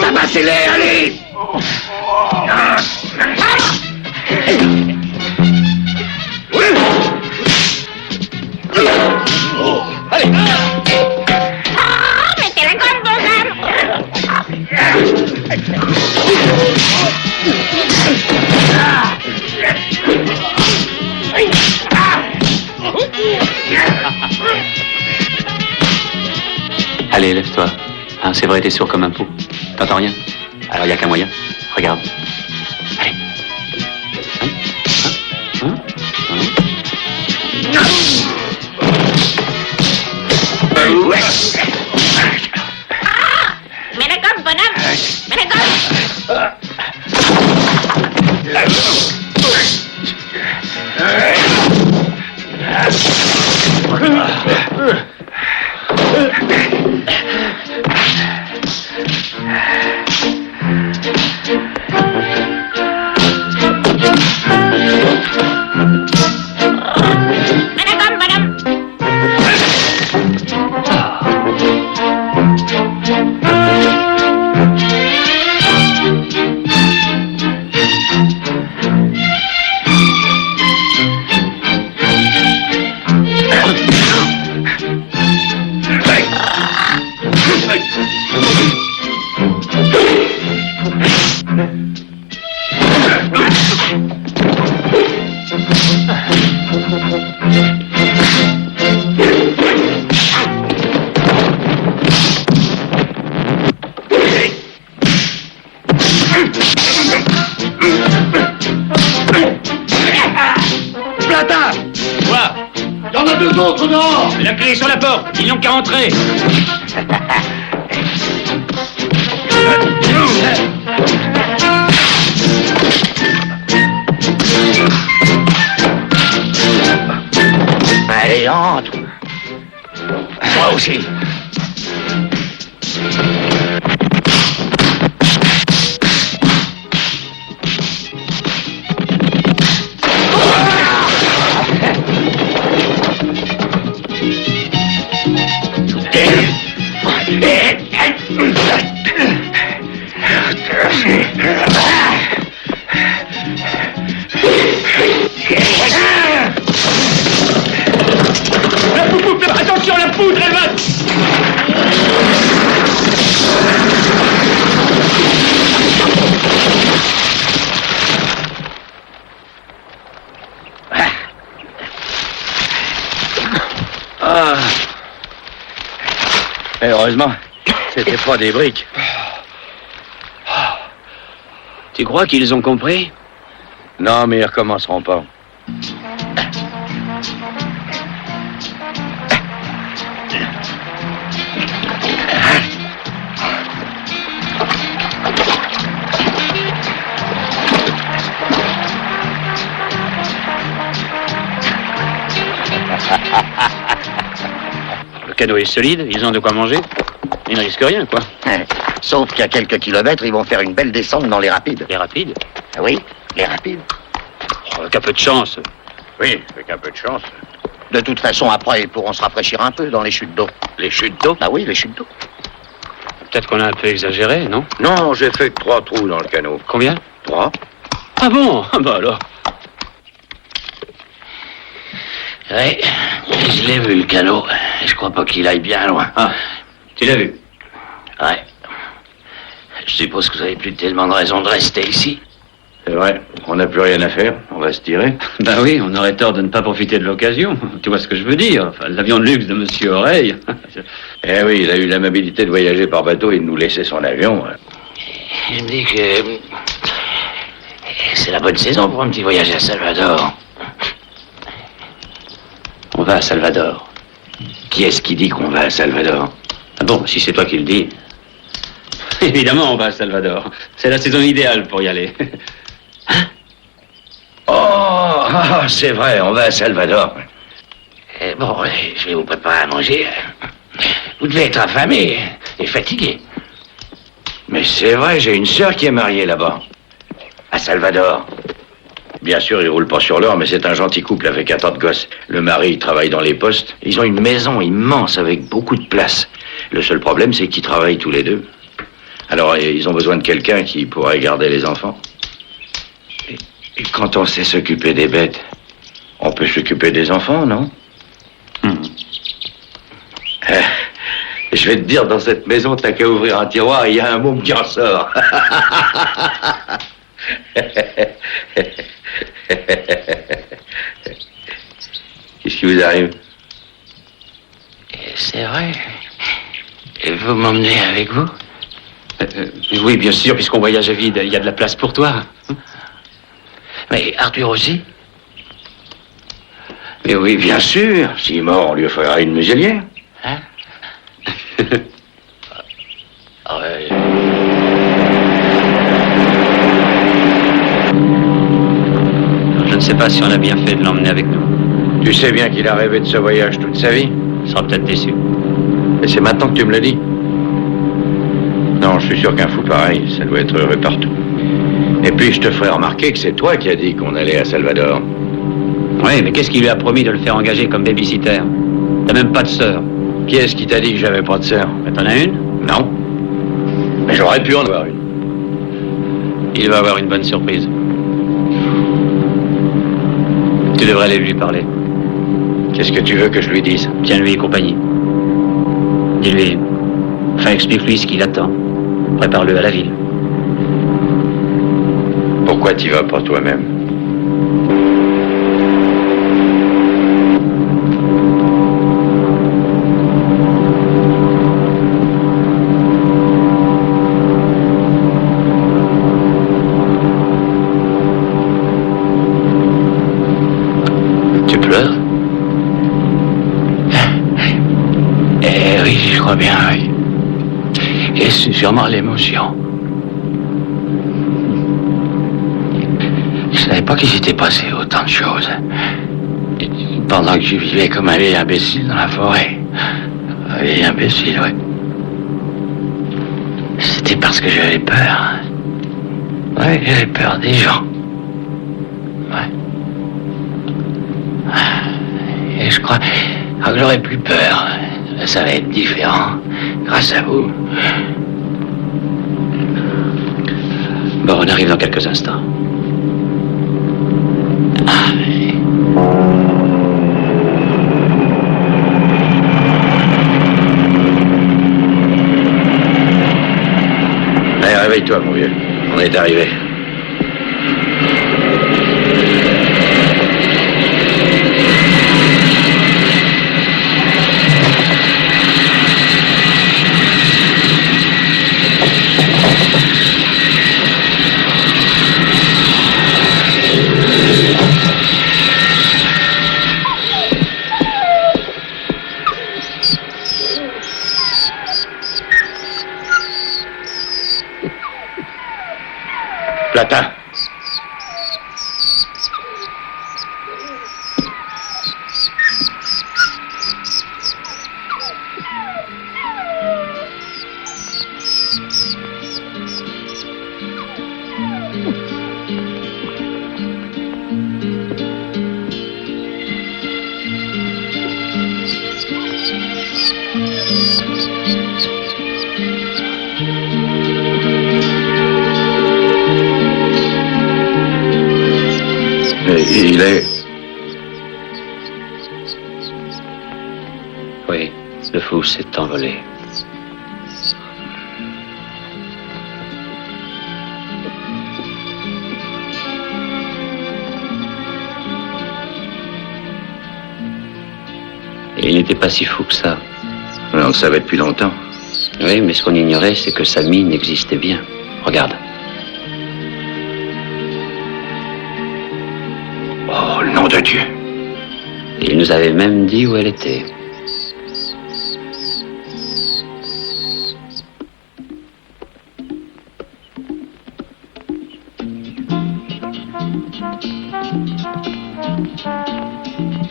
Tabassez-les, allez! Allez! Mettez la gomme, Allez, lève-toi. Hein, c'est vrai, t'es sourd comme un pou. T'entends rien? Alors, il n'y a qu'un moyen. Regarde. Allez. La clé est sur la porte, ils n'ont qu'à entrer. Allez, entre. Moi aussi. Attention, la poudre, elle va... Heureusement, c'était pas des briques. Tu crois qu'ils ont compris? Non, mais ils recommenceront pas. Le canot est solide, ils ont de quoi manger. Ils ne risquent rien, quoi. Sauf qu'à quelques kilomètres, ils vont faire une belle descente dans les rapides. Les rapides? Oui, les rapides. Avec un peu de chance. Oui, avec un peu de chance. De toute façon, après, ils pourront se rafraîchir un peu dans les chutes d'eau. Les chutes d'eau? Ah oui, les chutes d'eau. Peut-être qu'on a un peu exagéré, non? Non, j'ai fait 3 trous dans le canot. Combien? 3. Ah bon? Ah bah alors. Oui, je l'ai vu, le canot. Je crois pas qu'il aille bien loin. Ah, tu l'as vu? Ouais. Je suppose que vous avez plus tellement de raison de rester ici. C'est vrai, on n'a plus rien à faire, on va se tirer. Bah oui, on aurait tort de ne pas profiter de l'occasion. Tu vois ce que je veux dire? Enfin, l'avion de luxe de Monsieur Oreille. Eh oui, il a eu l'amabilité de voyager par bateau et de nous laisser son avion. Je me dis que... c'est la bonne saison pour un petit voyage à Salvador. On va à Salvador. Qui est-ce qui dit qu'on va à Salvador? Ah bon, si c'est toi qui le dis. Évidemment, on va à Salvador. C'est la saison idéale pour y aller. Oh, c'est vrai, on va à Salvador. Bon, je vais vous préparer à manger. Vous devez être affamé et fatigué. Mais c'est vrai, j'ai une sœur qui est mariée là-bas. À Salvador. Bien sûr, ils roulent pas sur l'or, mais c'est un gentil couple avec un tas de gosses. Le mari, il travaille dans les postes. Ils ont une maison immense avec beaucoup de place. Le seul problème, c'est qu'ils travaillent tous les deux. Alors, ils ont besoin de quelqu'un qui pourrait garder les enfants. Et quand on sait s'occuper des bêtes, on peut s'occuper des enfants, non? Je vais te dire, dans cette maison, t'as qu'à ouvrir un tiroir et il y a un môme qui en sort. Qu'est-ce qui vous arrive? C'est vrai. Vous m'emmenez avec vous? Oui, bien sûr, puisqu'on voyage à vide, il y a de la place pour toi. Mais Arthur aussi? Mais oui, bien sûr. S'il est mort, on lui offrira une muselière. Hein? Je ne sais pas si on a bien fait de l'emmener avec nous. Tu sais bien qu'il a rêvé de ce voyage toute sa vie. Il sera peut-être déçu. Et c'est maintenant que tu me le dis. Non, je suis sûr qu'un fou pareil, ça doit être heureux partout. Et puis je te ferai remarquer que c'est toi qui as dit qu'on allait à Salvador. Oui, mais qu'est-ce qui lui a promis de le faire engager comme babysitter? T'as même pas de sœur. Qui est-ce qui t'a dit que j'avais pas de sœur? T'en as une? Non. Mais j'aurais pu en avoir une. Il va avoir une bonne surprise. Tu devrais aller lui parler. Qu'est-ce que tu veux que je lui dise? Tiens-lui compagnie. Dis-lui... Enfin, explique-lui ce qu'il attend. Prépare-le à la ville. Pourquoi t'y vas pas toi-même? Tu pleures? Eh oui, je crois bien, oui. Et c'est sûrement l'émotion. Je savais pas qu'il s'était passé autant de choses. Pendant que je vivais comme un vieil imbécile dans la forêt. Un vieil imbécile, ouais. C'était parce que j'avais peur. Ouais, j'avais peur des gens. Ouais. Et je crois que j'aurais plus peur. Ça va être différent. Grâce à vous. Bon, on arrive dans quelques instants. Allez, réveille-toi, mon vieux. On est arrivé. Platin. Il est... Oui, le fou s'est envolé. Et il n'était pas si fou que ça. On le savait depuis longtemps. Oui, mais ce qu'on ignorait, c'est que sa mine existait bien. Regarde. Oh, le nom de Dieu. Il nous avait même dit où elle était.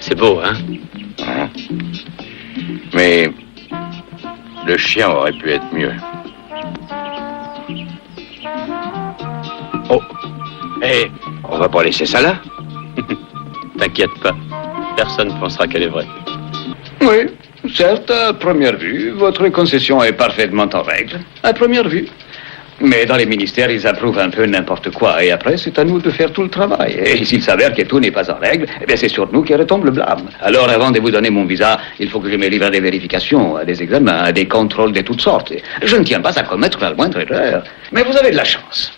C'est beau, hein? Mais le chien aurait pu être mieux. Oh, hé, on va pas laisser ça là? T'inquiète pas, personne ne pensera qu'elle est vraie. Oui, certes, à première vue, votre concession est parfaitement en règle. À première vue. Mais dans les ministères, ils approuvent un peu n'importe quoi. Et après, c'est à nous de faire tout le travail. Et s'il s'avère que tout n'est pas en règle, eh bien, c'est sur nous que retombe le blâme. Alors, avant de vous donner mon visa, il faut que je me livre à des vérifications, à des examens, à des contrôles de toutes sortes. Je ne tiens pas à commettre la moindre erreur. Mais vous avez de la chance.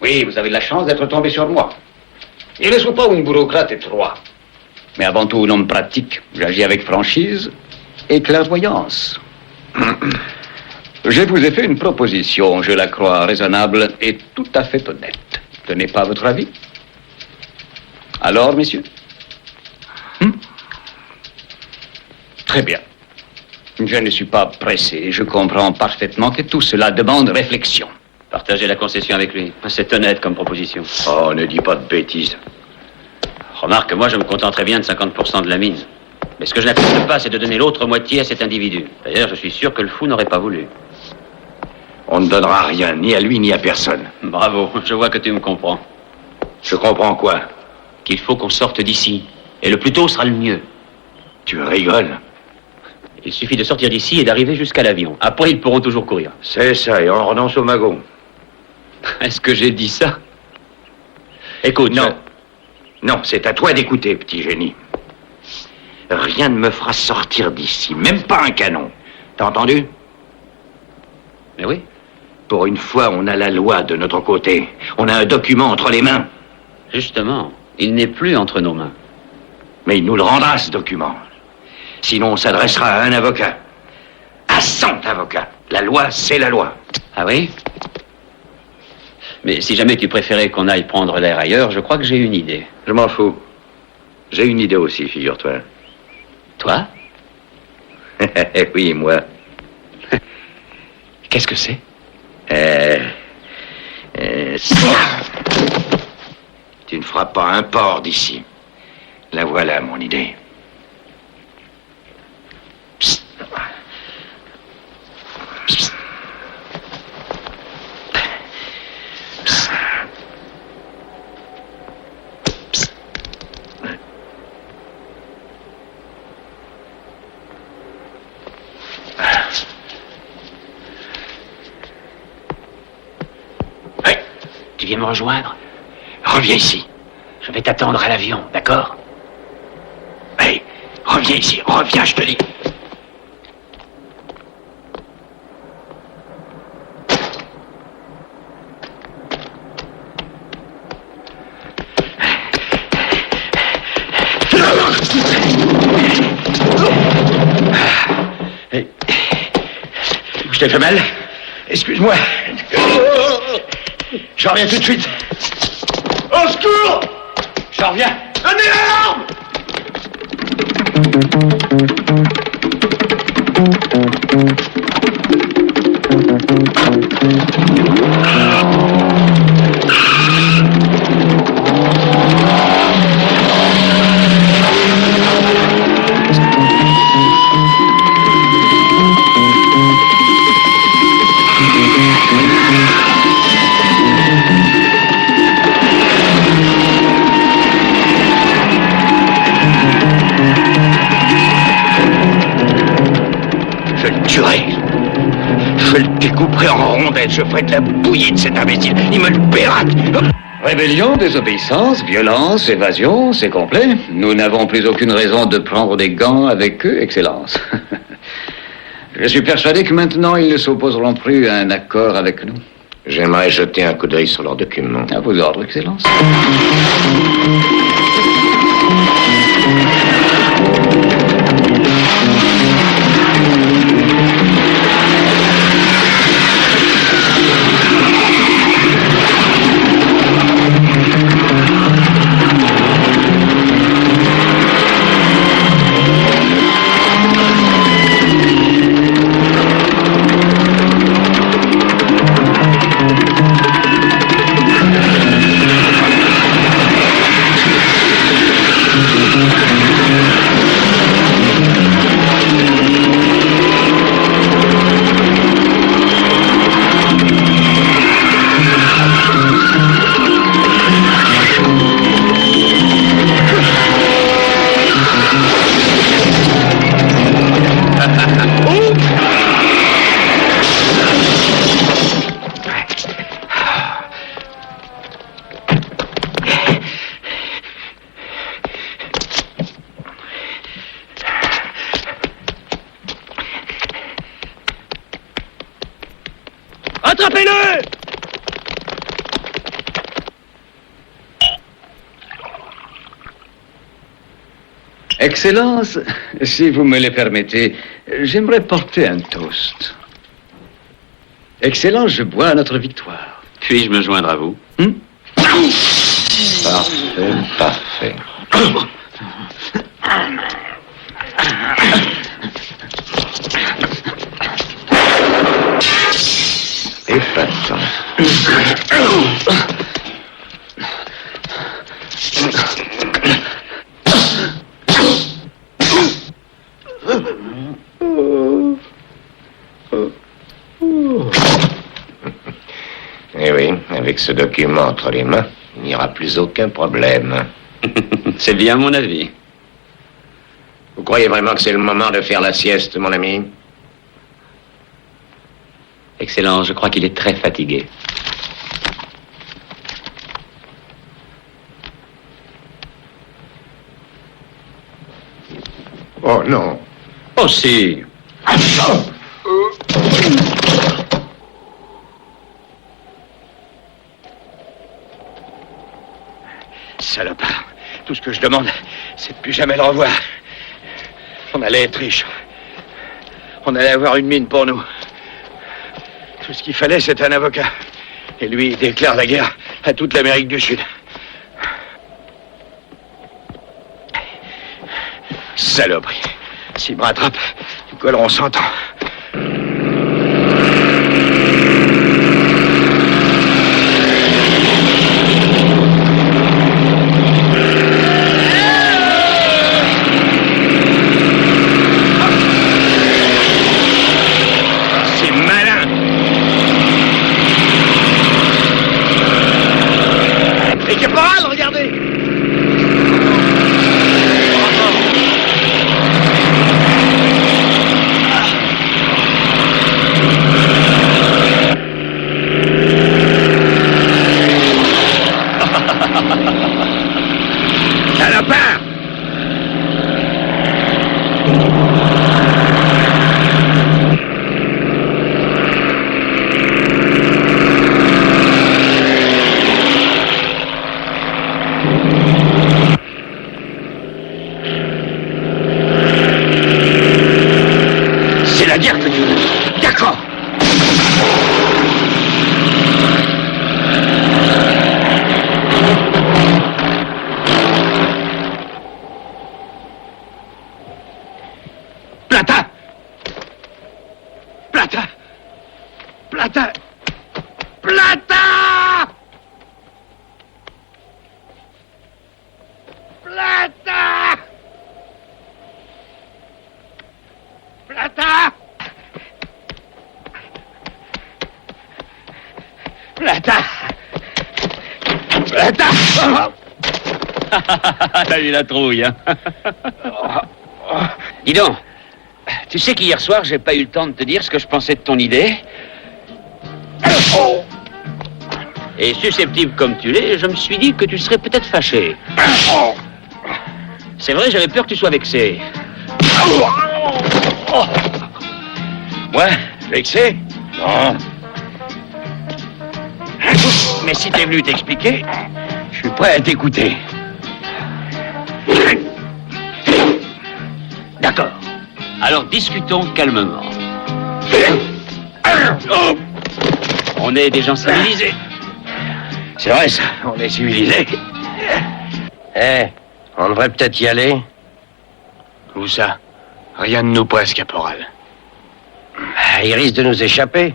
Oui, vous avez de la chance d'être tombé sur moi. Je ne suis pas un bureaucrate étroit. Mais avant tout, un homme pratique. J'agis avec franchise et clairvoyance. Je vous ai fait une proposition, je la crois raisonnable et tout à fait honnête. Ce n'est pas votre avis? Alors, messieurs? Très bien. Je ne suis pas pressé. Je comprends parfaitement que tout cela demande réflexion. Partagez la concession avec lui. C'est honnête comme proposition. Oh, ne dis pas de bêtises. Remarque que moi, je me contenterais bien de 50% de la mine. Mais ce que je n'accepte pas, c'est de donner l'autre moitié à cet individu. D'ailleurs, je suis sûr que le fou n'aurait pas voulu. On ne donnera rien, ni à lui, ni à personne. Bravo, je vois que tu me comprends. Je comprends quoi? Qu'il faut qu'on sorte d'ici. Et le plus tôt sera le mieux. Tu rigoles? Il suffit de sortir d'ici et d'arriver jusqu'à l'avion. Après, ils pourront toujours courir. C'est ça, et on renonce au magot. Est-ce que j'ai dit ça? Écoute, non. Non, c'est à toi d'écouter, petit génie. Rien ne me fera sortir d'ici, même pas un canon. T'as entendu? Mais oui. Pour une fois, on a la loi de notre côté. On a un document entre les mains. Justement, il n'est plus entre nos mains. Mais il nous le rendra, ce document. Sinon, on s'adressera à un avocat. À 100 avocats. La loi, c'est la loi. Ah oui? Mais si jamais tu préférais qu'on aille prendre l'air ailleurs, je crois que j'ai une idée. Je m'en fous. J'ai une idée aussi, figure-toi. Toi? Oui, moi. Qu'est-ce que c'est? Tu ne feras pas un port d'ici. La voilà, mon idée. Psst. Psst. Psst. Psst. Hey, tu viens me rejoindre? Reviens ici. Je vais t'attendre à l'avion, d'accord? Hey, reviens ici, reviens, je te dis. Hey. Je t'ai fait mal? Excuse-moi. Je reviens tout de suite. Au secours! Je reviens. Donnez l'alarme! Je le tuerai. Je le découperai en rondelles. Je ferai de la bouillie de cet imbécile. Il me le paiera. Rébellion, désobéissance, violence, évasion, c'est complet. Nous n'avons plus aucune raison de prendre des gants avec eux, Excellence. Je suis persuadé que maintenant, ils ne s'opposeront plus à un accord avec nous. J'aimerais jeter un coup d'œil sur leurs documents. À vos ordres, Excellence. Attrapez-le! Excellence, si vous me le permettez, j'aimerais porter un toast. Excellence, je bois à notre victoire. Puis-je me joindre à vous? Parfait, parfait. Épatant. Eh oui, avec ce document entre les mains, il n'y aura plus aucun problème. C'est bien mon avis. Vous croyez vraiment que c'est le moment de faire la sieste, mon ami? Excellence, je crois qu'il est très fatigué. Oh non. Oh si. Salopard. Tout ce que je demande, c'est de plus jamais le revoir. On allait être riches. On allait avoir une mine pour nous. Tout ce qu'il fallait, c'était un avocat. Et lui, il déclare la guerre à toute l'Amérique du Sud. Saloperie. S'il me rattrape, nous collerons 100 ans. T'as eu la trouille, hein? Dis donc, tu sais qu'hier soir, j'ai pas eu le temps de te dire ce que je pensais de ton idée. Et susceptible comme tu l'es, je me suis dit que tu serais peut-être fâché. C'est vrai, j'avais peur que tu sois vexé. Moi, vexé? Non. Mais si t'es venu t'expliquer, je suis prêt à t'écouter. D'accord. Alors discutons calmement. On est des gens civilisés. C'est vrai ça, on est civilisés. On devrait peut-être y aller. Où ça? Rien ne nous presse, caporal. Il risque de nous échapper.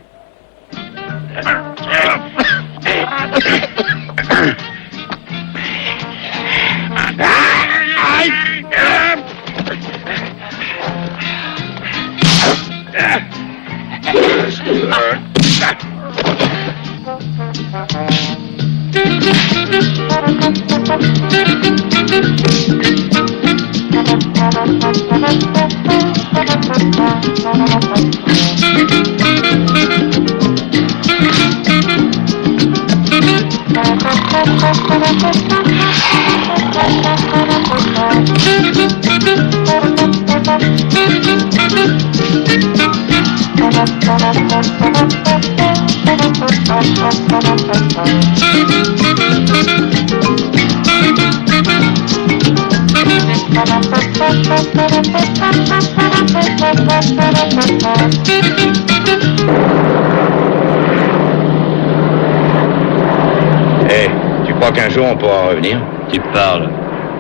Tu crois qu'un jour on pourra revenir? Tu parles.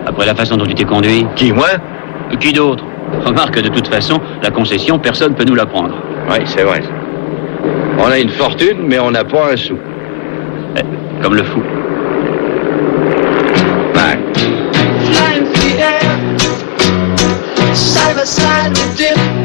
Après la façon dont tu t'es conduit. Qui, moi? Qui d'autre? Remarque que de toute façon, la concession, personne ne peut nous la prendre. Oui, c'est vrai. On a une fortune, mais on n'a pas un sou. Comme le fou. Flying through the air, side by side we dip.